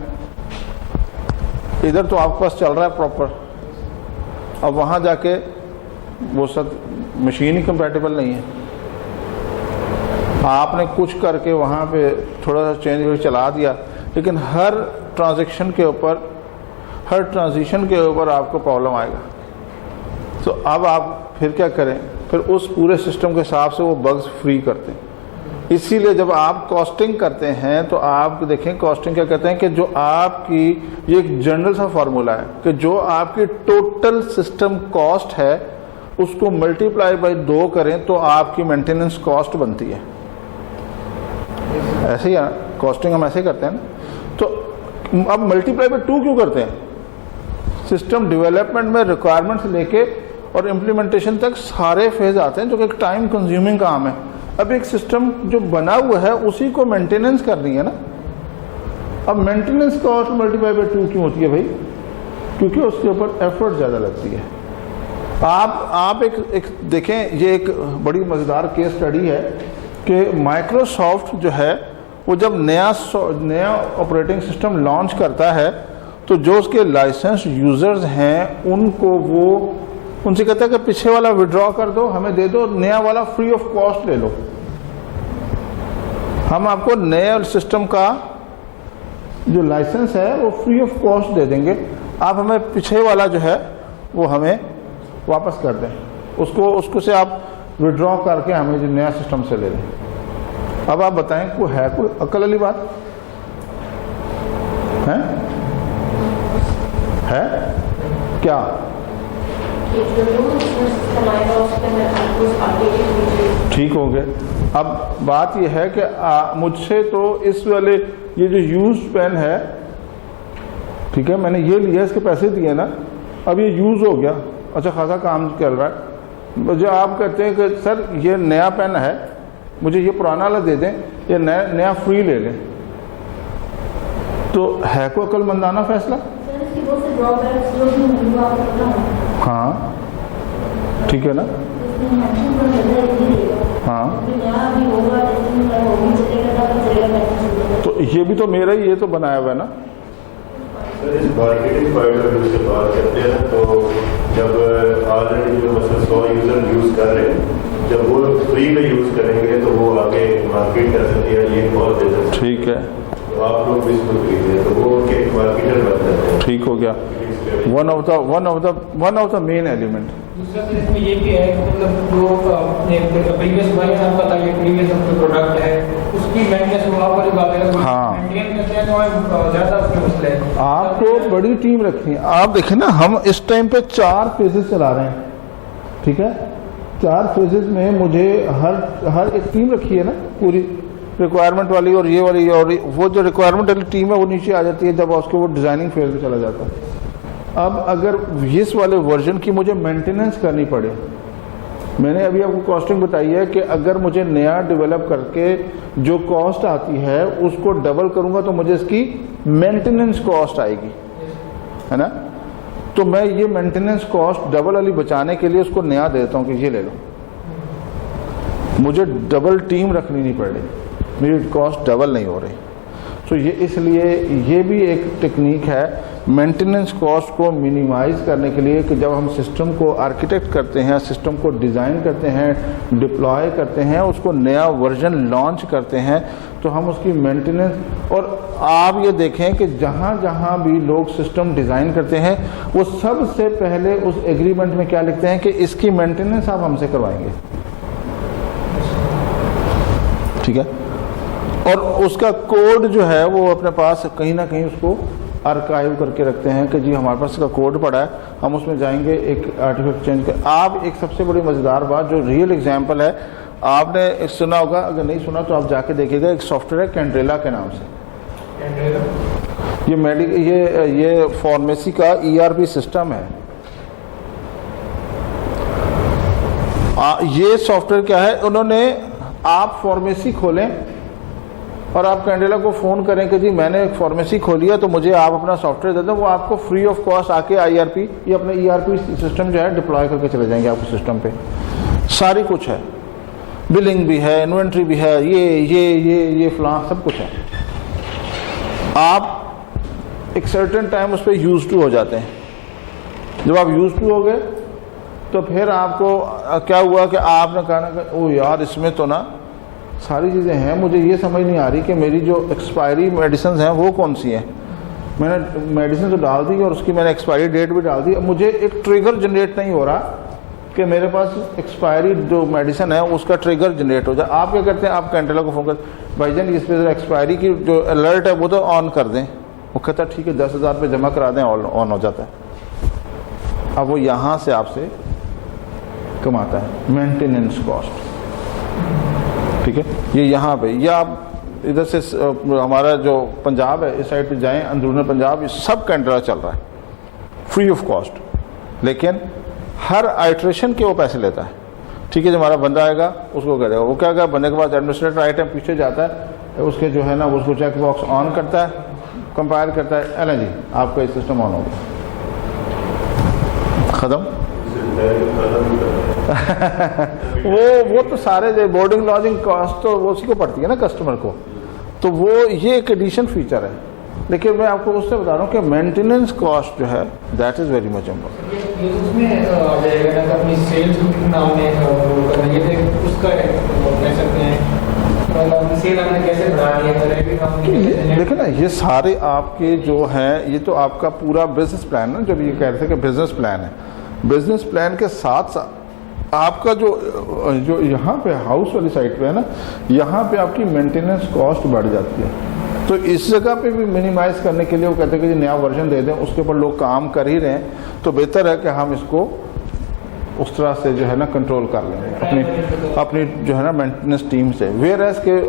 ادھر تو آپ کے پاس چل رہا ہے پراپر، اب وہاں جا کے وہ سب مشین ہی کمپیٹیبل نہیں ہے. آپ نے کچھ کر کے وہاں پہ تھوڑا سا چینج چلا دیا، لیکن ہر ٹرانزیکشن کے اوپر، ہر ٹرانزیشن کے اوپر آپ کو پرابلم آئے گا. تو اب آپ پھر کیا کریں؟ پھر اس پورے سسٹم کے حساب سے وہ بگز فری کرتے ہیں. اسی لیے جب آپ کاسٹنگ کرتے ہیں تو آپ دیکھیں کاسٹنگ کیا کہتے ہیں کہ جو آپ کی، یہ ایک جنرل سا فارمولا ہے کہ جو آپ کی ٹوٹل سسٹم کاسٹ ہے اس کو ملٹیپلائی بائی 2 کریں تو آپ کی مینٹیننس کاسٹ بنتی ہے. ایسے ہی کاسٹنگ ہم ایسے کرتے ہیں نا. تو اب ملٹیپلائی بائی 2 کیوں کرتے ہیں؟ سسٹم ڈیولپمنٹ میں ریکوائرمنٹ سے لے کے اور امپلیمنٹیشن تک سارے فیز آتے ہیں جو کہ ایک ٹائم کنزیومنگ کام ہے. اب ایک سسٹم جو بنا ہوا ہے اسی کو مینٹیننس کرنی ہے نا. اب مینٹیننس کاسٹ ملٹیپلائی بائی 2 کیوں ہوتی ہے بھائی؟ کیونکہ اس کے اوپر ایفرٹ زیادہ لگتی ہے. آپ ایک دیکھیں، یہ ایک بڑی مزیدار کیس اسٹڈی ہے کہ مائکروسافٹ جو ہے وہ جب نیا آپریٹنگ سسٹم لانچ کرتا ہے تو جو اس کے لائسنس یوزرز ہیں ان کو وہ ان سے کہتا ہے کہ پیچھے والا وڈرا کر دو، ہمیں دے دو، نیا والا فری آف کاسٹ لے لو. ہم آپ کو نئے سسٹم کا جو لائسنس ہے وہ فری آف کاسٹ دے دیں گے، آپ ہمیں پیچھے والا جو ہے وہ ہمیں واپس کر دیں، اس کو سے آپ وڈرا کر کے ہمیں جو نیا سسٹم سے لے لیں. اب آپ بتائیں کوئی ہے کوئی عقل والی بات ہے کیا؟ ٹھیک ہو گئے. اب بات یہ ہے کہ مجھ سے تو اس والے یہ جو یوز پین ہے، ٹھیک ہے، میں نے یہ لیا، اس کے پیسے دیے نا، اب یہ یوز ہو گیا، اچھا خاصا کام چل رہا ہے. مجھے آپ کہتے ہیں کہ سر یہ نیا پین ہے، مجھے یہ پرانا والا دے دیں، یہ نیا فری لے لیں، تو ہے کوئی عقل مندانہ فیصلہ؟ ہاں ٹھیک ہے نا. ہاں تو یہ بھی تو میرا ہی یہ تو بنایا ہوا ہے نا. سر اس مارکیٹنگ پوائنٹ آف ویو سے بات کرتے ہیں تو جب آلریڈی جو مثلا 100 یوزر یوز کر رہے ہیں، جب وہ فری میں یوز کریں گے تو وہ آگے مارکیٹ کر سکتے ہیں، یہ بہت بہتر. ٹھیک ہے، تو آپ لوگ بھی اس کو خریدیں تو وہ ان کے مارکیٹر بن جاتے ہیں. ٹھیک ہو گیا. One of the main element. دوسرا پھر اس میں یہ بھی ہے کہ مطلب جو پریویس بھائی آپ پتہ یہ پریویس پروڈکٹ ہے اس کی مینٹیننس وہ آپ والی بات ہے. ہاں مینٹین کرتے ہیں تو زیادہ اس میں مسئلہ ہے. آپ کو بڑی ٹیم رکھنی ہے. آپ دیکھیں نا، ہم اس ٹائم پہ 4 فیزز چلا رہے ہیں، ٹھیک ہے. 4 فیزز میں مجھے ہر ایک ٹیم رکھی ہے نا پوری ریکوائرمنٹ والی اور یہ والی، اور وہ جو ریکوائرمنٹ والی ٹیم ہے وہ نیچے آ جاتی ہے جب اس کے وہ ڈیزائننگ فیز میں چلا جاتا ہے. اب اگر اس والے ورژن کی مجھے مینٹیننس کرنی پڑے، میں نے ابھی آپ کو کاسٹنگ بتائی ہے کہ اگر مجھے نیا ڈیولپ کر کے جو کاسٹ آتی ہے اس کو ڈبل کروں گا تو مجھے اس کی مینٹیننس کاسٹ آئے گی، ہے نا. تو میں یہ مینٹیننس کاسٹ ڈبل والی بچانے کے لیے اس کو نیا دیتا ہوں کہ یہ لے لو، مجھے ڈبل ٹیم رکھنی نہیں پڑ رہی، میری کاسٹ ڈبل نہیں ہو رہی. تو یہ اس لیے یہ بھی ایک ٹیکنیک ہے مینٹیننس کاسٹ کو منیمائز کرنے کے لیے کہ جب ہم سسٹم کو آرکیٹیکٹ کرتے ہیں، سسٹم کو ڈیزائن کرتے ہیں، ڈپلوائے کرتے ہیں، اس کو نیا ورژن لانچ کرتے ہیں تو ہم اس کی مینٹیننس. اور آپ یہ دیکھیں کہ جہاں جہاں بھی لوگ سسٹم ڈیزائن کرتے ہیں وہ سب سے پہلے اس ایگریمنٹ میں کیا لکھتے ہیں کہ اس کی مینٹیننس آپ ہم سے کروائیں گے، ٹھیک ہے، اور اس کا کوڈ جو ہے وہ اپنے پاس کہیں نہ کہیں اس کو آرکائیو کر کے رکھتے ہیں کہ جی ہمارے پاس اس کا کوڈ پڑا ہے، ہم اس میں جائیں گے ایک آرٹیفیکٹ چینج کر. آپ ایک سب سے بڑی مزیدار بات جو ریئل ایگزامپل ہے، آپ نے سنا ہوگا، اگر نہیں سنا تو آپ جا کے دیکھیے گا، ایک سافٹ ویئر ہے کینڈریلا کے نام سے. یہ فارمیسی کا ERP سسٹم ہے. یہ سافٹ ویئر کیا ہے، انہوں نے، آپ فارمیسی کھولیں اور آپ کینڈریلا کو فون کریں کہ جی میں نے ایک فارمیسی کھولی ہے تو مجھے آپ اپنا سافٹ ویئر دے دیں، وہ آپ کو فری آف کاسٹ آ کے IRP یا اپنے ERP سسٹم جو ہے ڈپلوائے کر کے چلے جائیں گے آپ کے سسٹم پہ. ساری کچھ ہے، بلنگ بھی ہے، انوینٹری بھی ہے، یہ فلاں سب کچھ ہے. آپ ایک سرٹن ٹائم اس پہ یوز ٹو ہو جاتے ہیں. جب آپ یوز ٹو ہو گئے تو پھر آپ کو کیا ہوا کہ آپ نے کہا کہ او یار اس میں تو نا ساری چیزیں ہیں، مجھے یہ سمجھ نہیں آ رہی کہ میری جو ایکسپائری میڈیسنز ہیں وہ کون سی ہیں. میں نے میڈیسن تو ڈال دی اور اس کی میں نے ایکسپائری ڈیٹ بھی ڈال دی. اب مجھے ایک ٹریگر جنریٹ نہیں ہو رہا کہ میرے پاس ایکسپائری جو میڈیسن ہے اس کا ٹریگر جنریٹ ہو جائے. آپ کیا کرتے ہیں، آپ کینڈریلا کو فون کرتے بھائی جان اس پہ ذرا ایکسپائری کی جو الرٹ ہے وہ تو آن کر دیں. وہ کہتا ہے ٹھیک ہے 10,000 پہ جمع کرا دیں، آن ہو جاتا ہے. اب وہ یہاں سے آپ سے کماتا ہے مینٹیننس کاسٹ، ٹھیک ہے. یہ یہاں پہ، یا آپ ادھر سے ہمارا جو پنجاب ہے اس سائڈ پہ جائیں، اندرون پنجاب، یہ سب کینڈریلا چل رہا ہے فری آف کاسٹ، لیکن ہر آئٹریشن کے وہ پیسے لیتا ہے. ٹھیک ہے، جو ہمارا بندہ آئے گا اس کو کرے گا، وہ کیا گا، بندے کے پاس ایڈمنسٹریٹر آئٹم پیچھے جاتا ہے، اس کے جو ہے نا اس کو چیک باکس آن کرتا ہے، کمپائل کرتا ہے، اللہ جی آپ کا یہ سسٹم آن ہو گیا، ختم. وہ تو سارے بورڈنگ لاجنگ کاسٹ تو وہ اسی کو پڑتی ہے نا کسٹمر کو، تو وہ یہ ایک ایڈیشن فیچر ہے. لیکن میں آپ کو اس سے بتا رہا ہوں کہ مینٹیننس کاسٹ جو ہے that is very much important. یہ اس میں آ جائے گا کہ اپنی سیلز کو کتنا ہم نے رول کرنا ہے، یہ اس کا کہہ سکتے ہیں سیل ہم نے کیسے بڑھانی ہے. دیکھیں نا یہ سارے آپ کے جو ہیں، یہ تو آپ کا پورا بزنس پلان نا، جب یہ کہہ رہے تھے کہ بزنس پلان ہے، بزنس پلان کے ساتھ ساتھ آپ کا جو یہاں پہ ہاؤس والی سائٹ پہ ہے نا، یہاں پہ آپ کی مینٹیننس کاسٹ بڑھ جاتی ہے. تو اس جگہ پہ بھی منیمائز کرنے کے لیے وہ کہتے ہیں کہ جی نیا ورژن دے دیں، اس کے اوپر لوگ کام کر ہی رہے ہیں تو بہتر ہے کہ ہم اس کو اس طرح سے جو ہے نا کنٹرول کر لیں گے اپنی جو ہے نا مینٹیننس ٹیم سے. ویئر ایز کے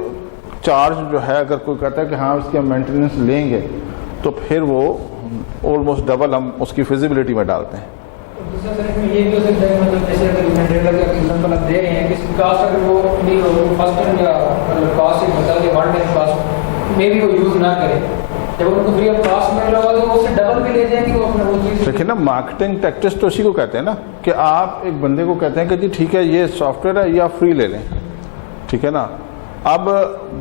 چارج جو ہے اگر کوئی کہتا ہے کہ ہاں اس کی ہم مینٹیننس لیں گے تو پھر وہ آلموسٹ ڈبل ہم اس کی فیزیبلٹی میں ڈالتے ہیں. دوسرا سر یہ بھی ہو سکتا ہے مطلب جیسے اگر کینڈریلا کا ایگزامپل آپ دے رہے ہیں کہ کاسٹ اگر وہ نہیں ہو فرسٹ ٹائم یا کاسٹ ایک بتا دے ون ٹائم کاسٹ میں بھی وہ یوز نہ کرے، جب ان کو فری آف کاسٹ مل رہا ہوگا تو وہ اس سے ڈبل بھی لے جائیں گے وہ اپنا وہ چیز. دیکھیں نا مارکیٹنگ ٹیکٹس تو اسی کو کہتے ہیں نا کہ آپ ایک بندے کو کہتے ہیں کہ جی ٹھیک ہے یہ سافٹ ویئر ہے یا فری لے لیں، ٹھیک ہے نا. اب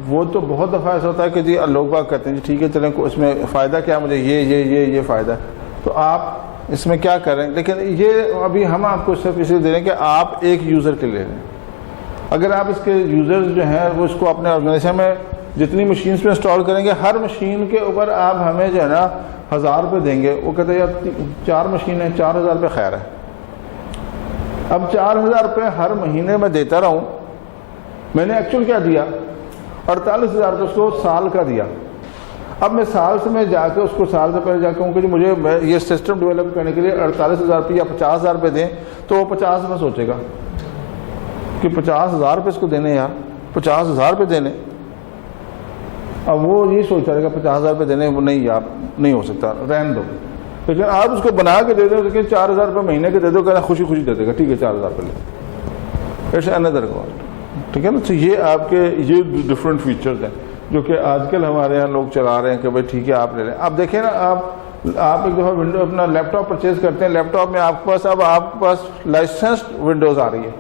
وہ تو بہت دفعہ ایسا ہوتا ہے کہ جی لوگ باگ کہتے ہیں جی ٹھیک ہے چلیں اس میں فائدہ کیا، مجھے یہ فائدہ ہے، تو آپ اس میں کیا کریں. لیکن یہ ابھی ہم آپ کو صرف اس لیے دے رہے ہیں کہ آپ ایک یوزر کے لے لیں. اگر آپ اس کے یوزرز جو ہیں وہ اس کو اپنے آرگنائزیشن میں جتنی مشینز پہ انسٹال کریں گے، ہر مشین کے اوپر آپ ہمیں جو ہے نا 1000 روپے دیں گے. وہ کہتے ہیں یار 4 مشینیں 4000 روپے خیر ہے. اب 4000 روپے ہر مہینے میں دیتا رہوں، میں نے ایکچوئل کیا دیا 48,000 روپے اس کو سال کا دیا. اب میں سال سے میں جا کے اس کو سال سے پہلے جا کے ہوں کہ جی مجھے یہ سسٹم ڈیولپ کرنے کے لیے 48,000 روپے یا 50,000 روپے دیں، تو وہ 50 میں سوچے گا کہ 50,000 روپے اس کو دینے، یار 50,000 روپے دینے. اب وہ یہ سوچتا رہے گا 50,000 روپے دینے، وہ نہیں یار نہیں ہو سکتا، رہن دو. لیکن آپ اس کو بنا کے دے دو، لیکن 4,000 روپے مہینے کے دے دو، کہنا خوشی خوشی دے دے گا، ٹھیک ہے 4,000 روپے لے، اٹس اندر کاسٹ. ٹھیک ہے نا. تو یہ آپ کے یہ ڈفرینٹ فیچرز ہیں جو کہ آج کل ہمارے یہاں لوگ چلا رہے ہیں کہ بھائی ٹھیک ہے آپ لے لیں. اب دیکھیں نا آپ ایک دفعہ ونڈو اپنا لیپ ٹاپ پرچیز کرتے ہیں، لیپ ٹاپ میں آپ کے پاس اب آپ کے پاس لائسنسڈ ونڈوز آ رہی ہے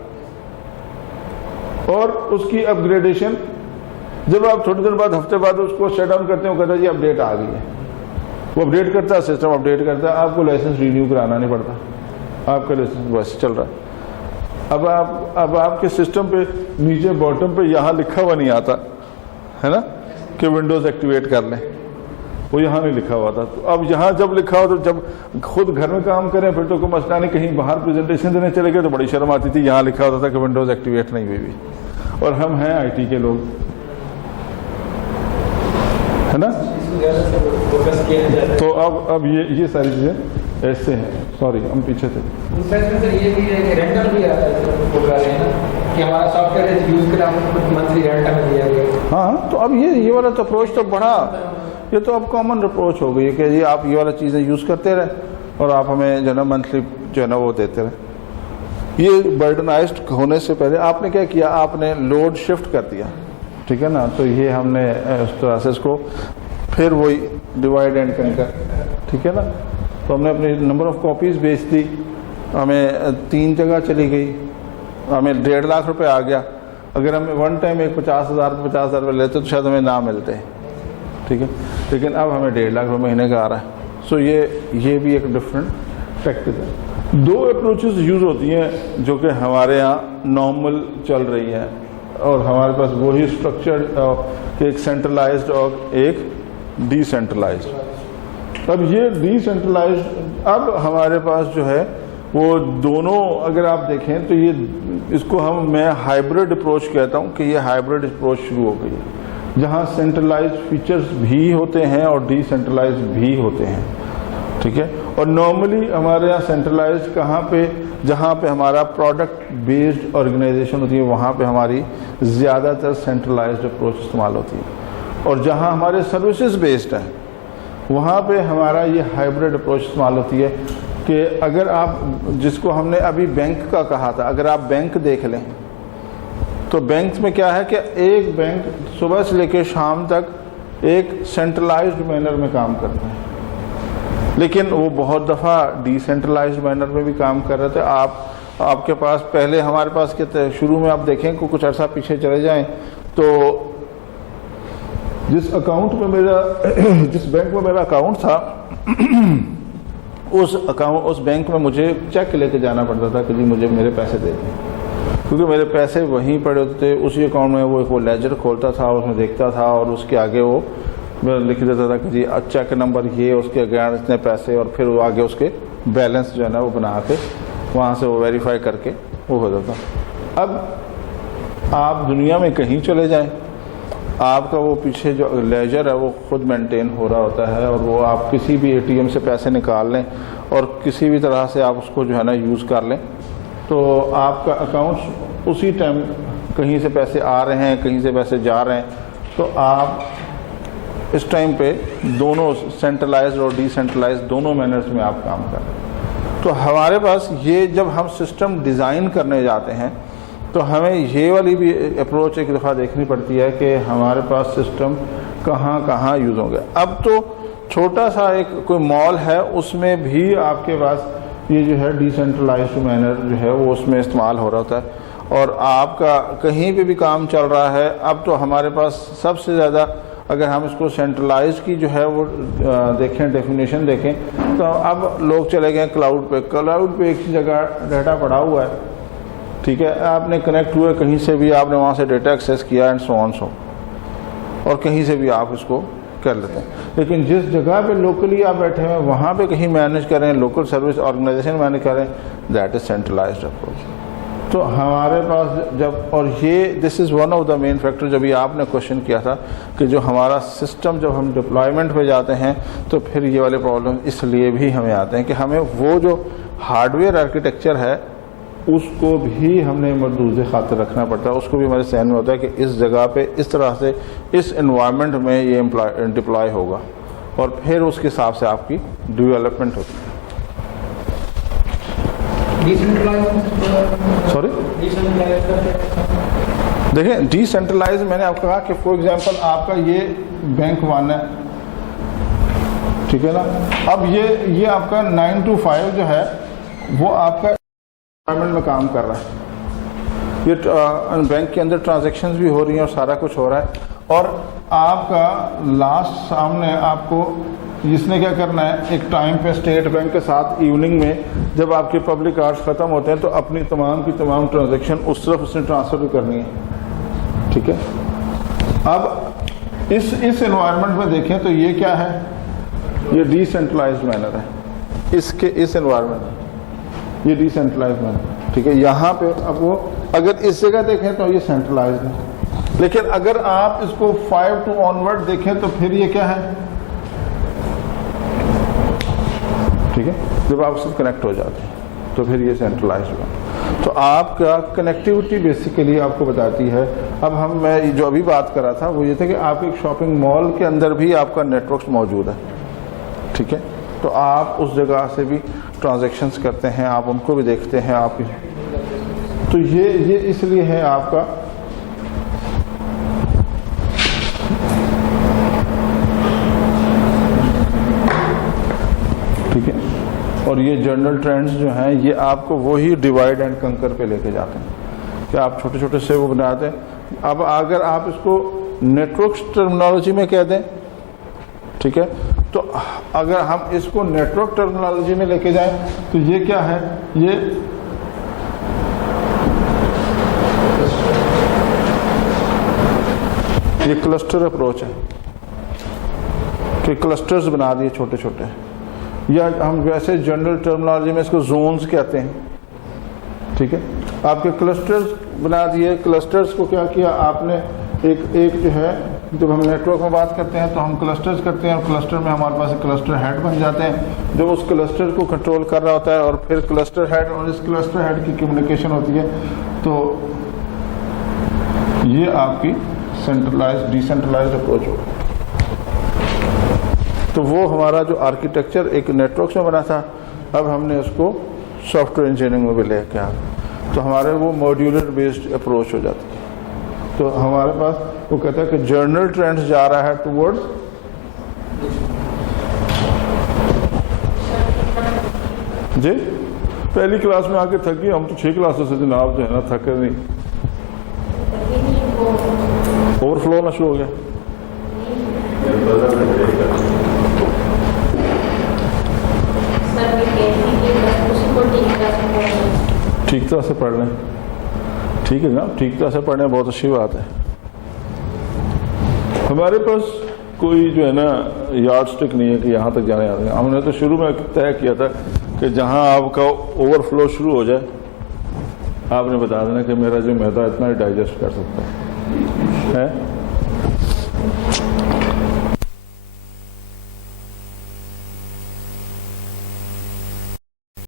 اور اس کی اپ گریڈیشن جب آپ تھوڑے دن بعد ہفتے بعد اس کو شٹ ڈاؤن کرتے ہیں، وہ کہتا ہے جی اپ ڈیٹ آ گئی ہے. وہ اپ ڈیٹ کرتا ہے، سسٹم اپ ڈیٹ کرتا ہے، آپ کو لائسنس رینیو کرانا نہیں پڑتا، آپ کا لائسنس ویسے چل رہا ہے. اب آپ کے سسٹم پہ نیچے باٹم پہ یہاں لکھا ہوا نہیں آتا ہے نا کہ ونڈوز ایکٹیویٹ کر لیں. وہ یہاں نہیں لکھا ہوا تھا. تو اب یہاں جب لکھا ہو تو جب خود گھر میں کام کریں پھر تو کوئی مسئلہ نہیں, کہیں باہر پریزنٹیشن دینے چلے گئے تو بڑی شرم آتی تھی, یہاں لکھا ہوتا تھا کہ ونڈوز ایکٹیویٹ نہیں ہوئی, اور ہم ہیں آئی ٹی کے لوگ, ہے نا. تو اب یہ ساری چیزیں ایسے ہیں. سوری ہم پیچھے تھے. یہ بھی ہے کہ رینٹل بھی آتا ہے کہ ہمارا سافٹ ویئر یوز کریں ہم منتھلی رینٹ میں دیا گیا. ہاں تو اب یہ والا تو اپروچ تو بڑا, یہ تو اب کامن اپروچ ہو گئی ہے کہ جی آپ یہ والا چیزیں یوز کرتے رہے اور آپ ہمیں جو ہے نا منتھلی جو ہے نا وہ دیتے رہے. یہ برڈنائزڈ ہونے سے پہلے آپ نے کیا کیا, آپ نے لوڈ شفٹ کر دیا, ٹھیک ہے نا. تو یہ ہم نے اس طرح سے اس کو پھر وہی ڈیوائڈ اینڈ کنکر, ٹھیک ہے نا. تو ہم نے اپنی نمبر آف کاپیز بیچ دی, ہمیں 3 جگہ چلی گئی, ہمیں 1.5 لاکھ روپے آ گیا. اگر ہم ون ٹائم ایک 50,000 روپے لیتے تو شاید ہمیں نہ ملتے, ٹھیک ہے. لیکن اب ہمیں 1.5 لاکھ روپے مہینے کا آ رہا ہے. سو یہ بھی ایک ڈفرینٹ ٹیکٹک ہے. 2 اپروچز یوز ہوتی ہیں جو کہ ہمارے ہاں نارمل چل رہی ہیں, اور ہمارے پاس وہی اسٹرکچر کہ ایک سینٹرلائزڈ اور ایک ڈی سینٹرلائزڈ. اب یہ ڈی سینٹرلائزڈ اب ہمارے پاس جو ہے وہ دونوں اگر آپ دیکھیں تو یہ اس کو میں ہائبرڈ اپروچ کہتا ہوں کہ یہ ہائبرڈ اپروچ شروع ہو گئی ہے, جہاں سینٹرلائزڈ فیچرز بھی ہوتے ہیں اور ڈی سینٹرلائزڈ بھی ہوتے ہیں, ٹھیک ہے. اور نارملی ہمارے یہاں سینٹرلائزڈ کہاں پہ, جہاں پہ ہمارا پروڈکٹ بیسڈ آرگنائزیشن ہوتی ہے وہاں پہ ہماری زیادہ تر سینٹرلائزڈ اپروچ استعمال ہوتی ہے, اور جہاں ہمارے سروسز بیسڈ ہیں وہاں پہ ہمارا یہ ہائبرڈ اپروچ استعمال ہوتی ہے. کہ اگر آپ, جس کو ہم نے ابھی بینک کا کہا تھا, اگر آپ بینک دیکھ لیں تو بینک میں کیا ہے کہ ایک بینک صبح سے لے کے شام تک ایک سینٹرلائزڈ مینر میں کام کرتا ہے, لیکن وہ بہت دفعہ ڈی سینٹرلائزڈ مینر میں بھی کام کر رہے تھے. آپ کے پاس پہلے ہمارے پاس شروع میں آپ دیکھیں کہ کچھ عرصہ پیچھے چلے جائیں تو جس بینک میں میرا اکاؤنٹ تھا اس بینک میں مجھے چیک لے کے جانا پڑتا تھا کہ جی مجھے میرے پیسے دے دیں, کیونکہ میرے پیسے وہیں پڑے ہوتے تھے. اسی اکاؤنٹ میں وہ لیجر کھولتا تھا, اس میں دیکھتا تھا اور اس کے آگے وہ لکھ دیتا تھا کہ جی چیک نمبر یہ, اس کے اگین اتنے پیسے, اور پھر وہ آگے اس کے بیلنس جو ہے نا وہ بنا کے وہاں سے وہ ویریفائی کر کے وہ ہوتا تھا. اب آپ دنیا میں کہیں چلے جائیں, آپ کا وہ پیچھے جو لیجر ہے وہ خود مینٹین ہو رہا ہوتا ہے, اور وہ آپ کسی بھی ATM سے پیسے نکال لیں اور کسی بھی طرح سے آپ اس کو جو ہے نا یوز کر لیں تو آپ کا اکاؤنٹ اسی ٹائم کہیں سے پیسے آ رہے ہیں کہیں سے پیسے جا رہے ہیں, تو آپ اس ٹائم پہ دونوں سینٹرلائزڈ اور ڈی سینٹرلائزڈ دونوں مینرز میں آپ کام کر رہے ہیں. تو ہمارے پاس یہ جب ہم سسٹم ڈیزائن کرنے جاتے ہیں تو ہمیں یہ والی بھی اپروچ ایک دفعہ دیکھنی پڑتی ہے کہ ہمارے پاس سسٹم کہاں کہاں یوز ہوں گے. اب تو چھوٹا سا ایک کوئی مال ہے, اس میں بھی آپ کے پاس یہ جو ہے ڈی سینٹرلائزڈ مینر جو ہے وہ اس میں استعمال ہو رہا ہوتا ہے, اور آپ کا کہیں پہ بھی کام چل رہا ہے. اب تو ہمارے پاس سب سے زیادہ اگر ہم اس کو سینٹرلائز کی جو ہے وہ دیکھیں, ڈیفینیشن دیکھیں, تو اب لوگ چلے گئے کلاؤڈ پہ ایک جگہ ڈیٹا پڑا ہوا ہے, ٹھیک ہے, آپ نے کنیکٹ ہوئے کہیں سے بھی, آپ نے وہاں سے ڈیٹا ایکسیس کیا اینڈ سو آن سو, اور کہیں سے بھی آپ اس کو کر لیتے ہیں. لیکن جس جگہ پہ لوکلی آپ بیٹھے ہیں وہاں پہ کہیں مینیج کریں, لوکل سروس آرگنائزیشن مینیج کریں, دیٹ از سینٹرلائزڈ اپروچ. تو ہمارے پاس جب, اور یہ this is one of the main factor, جب یہ آپ نے کوشچن کیا تھا کہ جو ہمارا سسٹم جب ہم ڈپلائمنٹ پہ جاتے ہیں تو پھر یہ والے پرابلم اس لیے بھی ہمیں آتے ہیں کہ ہمیں وہ جو ہارڈ ویئر آرکیٹیکچر ہے اس کو بھی ہم نے مردوز خاطر رکھنا پڑتا ہے, اس کو بھی ہمارے ذہن میں ہوتا ہے کہ اس جگہ پہ اس طرح سے اس انوائرمنٹ میں یہ ڈپلائی ہوگا, اور پھر اس کے حساب سے آپ کی ڈیولپمنٹ ہوتی ہے. سوری دیکھیں ڈی سینٹرلائز میں نے آپ کو کہا کہ فار ایگزامپل آپ کا یہ بینک 1 ہے, ٹھیک ہے نا. اب یہ آپ کا 9 to 5 جو ہے وہ آپ کا انوائرمنٹ میں کام کر رہا ہے, یہ بینک کے اندر ٹرانزیکشنز بھی ہو رہی ہیں اور سارا کچھ ہو رہا ہے, اور آپ کا لاسٹ سامنے آپ کو جس نے کیا کرنا ہے ایک ٹائم پہ اسٹیٹ بینک کے ساتھ ایوننگ میں جب آپ کے پبلک آورس ختم ہوتے ہیں تو اپنی تمام کی تمام ٹرانزیکشن اس طرف اس نے ٹرانسفر بھی کرنی ہے, ٹھیک ہے. اب اس انوائرمنٹ میں دیکھیں تو یہ کیا ہے, یہ ڈیسینٹرلائزڈ مینر ہے اس انوائرمنٹ، یہ ڈیسینٹرلائزڈ مینر، ٹھیک ہے. یہاں پہ اب وہ اگر اس جگہ دیکھیں تو یہ سینٹرلائزڈ ہے، لیکن اگر آپ اس کو 5 to onward دیکھیں تو پھر یہ کیا ہے، ٹھیک ہے. جب آپ سے کنیکٹ ہو جاتے ہیں تو پھر یہ سینٹرلائزڈ ہوا. تو آپ کا کنیکٹیوٹی بیسیکلی آپ کو بتاتی ہے. اب میں جو ابھی بات کر رہا تھا وہ یہ تھا کہ آپ ایک شاپنگ مال کے اندر بھی آپ کا نیٹ ورک موجود ہے، ٹھیک ہے. تو آپ اس جگہ سے بھی ٹرانزیکشنز کرتے ہیں، آپ ان کو بھی دیکھتے ہیں. آپ تو یہ اس لیے ہے آپ کا ٹھیک ہے. اور یہ جنرل ٹرینڈز جو ہیں یہ آپ کو وہی ڈیوائڈ اینڈ کنکر پہ لے کے جاتے ہیں کہ آپ چھوٹے چھوٹے سے وہ بناتے ہیں. اب اگر آپ اس کو نیٹورکس ٹرمنالوجی میں کہہ دیں، ٹھیک ہے، تو اگر ہم اس کو نیٹورک ٹرمنالوجی میں لے کے جائیں تو یہ کیا ہے، یہ کلسٹر اپروچ ہے کہ کلسٹرز بنا دیے چھوٹے چھوٹے، یا ہم ویسے جنرل ٹرمنالوجی میں اس کو زونز کہتے ہیں، ٹھیک ہے. آپ کے کلسٹرز بنا دیے. کلسٹرز کو کیا کیا آپ نے، ایک جو ہے، جب ہم نیٹ ورک میں بات کرتے ہیں تو ہم کلسٹرز کرتے ہیں، اور کلسٹر میں ہمارے پاس ایک کلسٹر ہیڈ بن جاتے ہیں جو اس کلسٹر کو کنٹرول کر رہا ہوتا ہے، اور پھر کلسٹر ہیڈ اور اس کلسٹر ہیڈ کی کمیونیکیشن ہوتی ہے. تو یہ آپ کی سینٹرلائزڈ ڈیسینٹرلائزڈ اپروچ ہوگا. تو وہ ہمارا جو آرکیٹیکچر ایک نیٹ ورکس میں بنا تھا، اب ہم نے اس کو سافٹ ویئر انجینئرنگ میں بھی لے کے آ گئے. تو ہمارے وہ ماڈیولر بیسڈ اپروچ ہو جاتی ہے. تو ہمارے پاس وہ کہتا ہے کہ جرنل ٹرینڈز جا رہا ہے ٹورڈز جی. پہلی کلاس میں آ کے تھک گئی، ہم تو 6 کلاسوں سے جناب جو ہے نا تھکے نہیں، اوور فلو نہ شروع ہو گیا. ٹھیک طرح سے پڑھ لیں، ٹھیک ہے نا، ٹھیک طرح سے پڑھنا بہت اچھی بات ہے. ہمارے پاس کوئی جو ہے نا یارڈ سٹک نہیں ہے کہ یہاں تک جانے آتے ہیں. ہم نے تو شروع میں طے کیا تھا کہ جہاں آپ کا اوور فلو شروع ہو جائے آپ نے بتا دینا کہ میرا جو میدا اتنا ہی ڈائجسٹ کر سکتا ہے.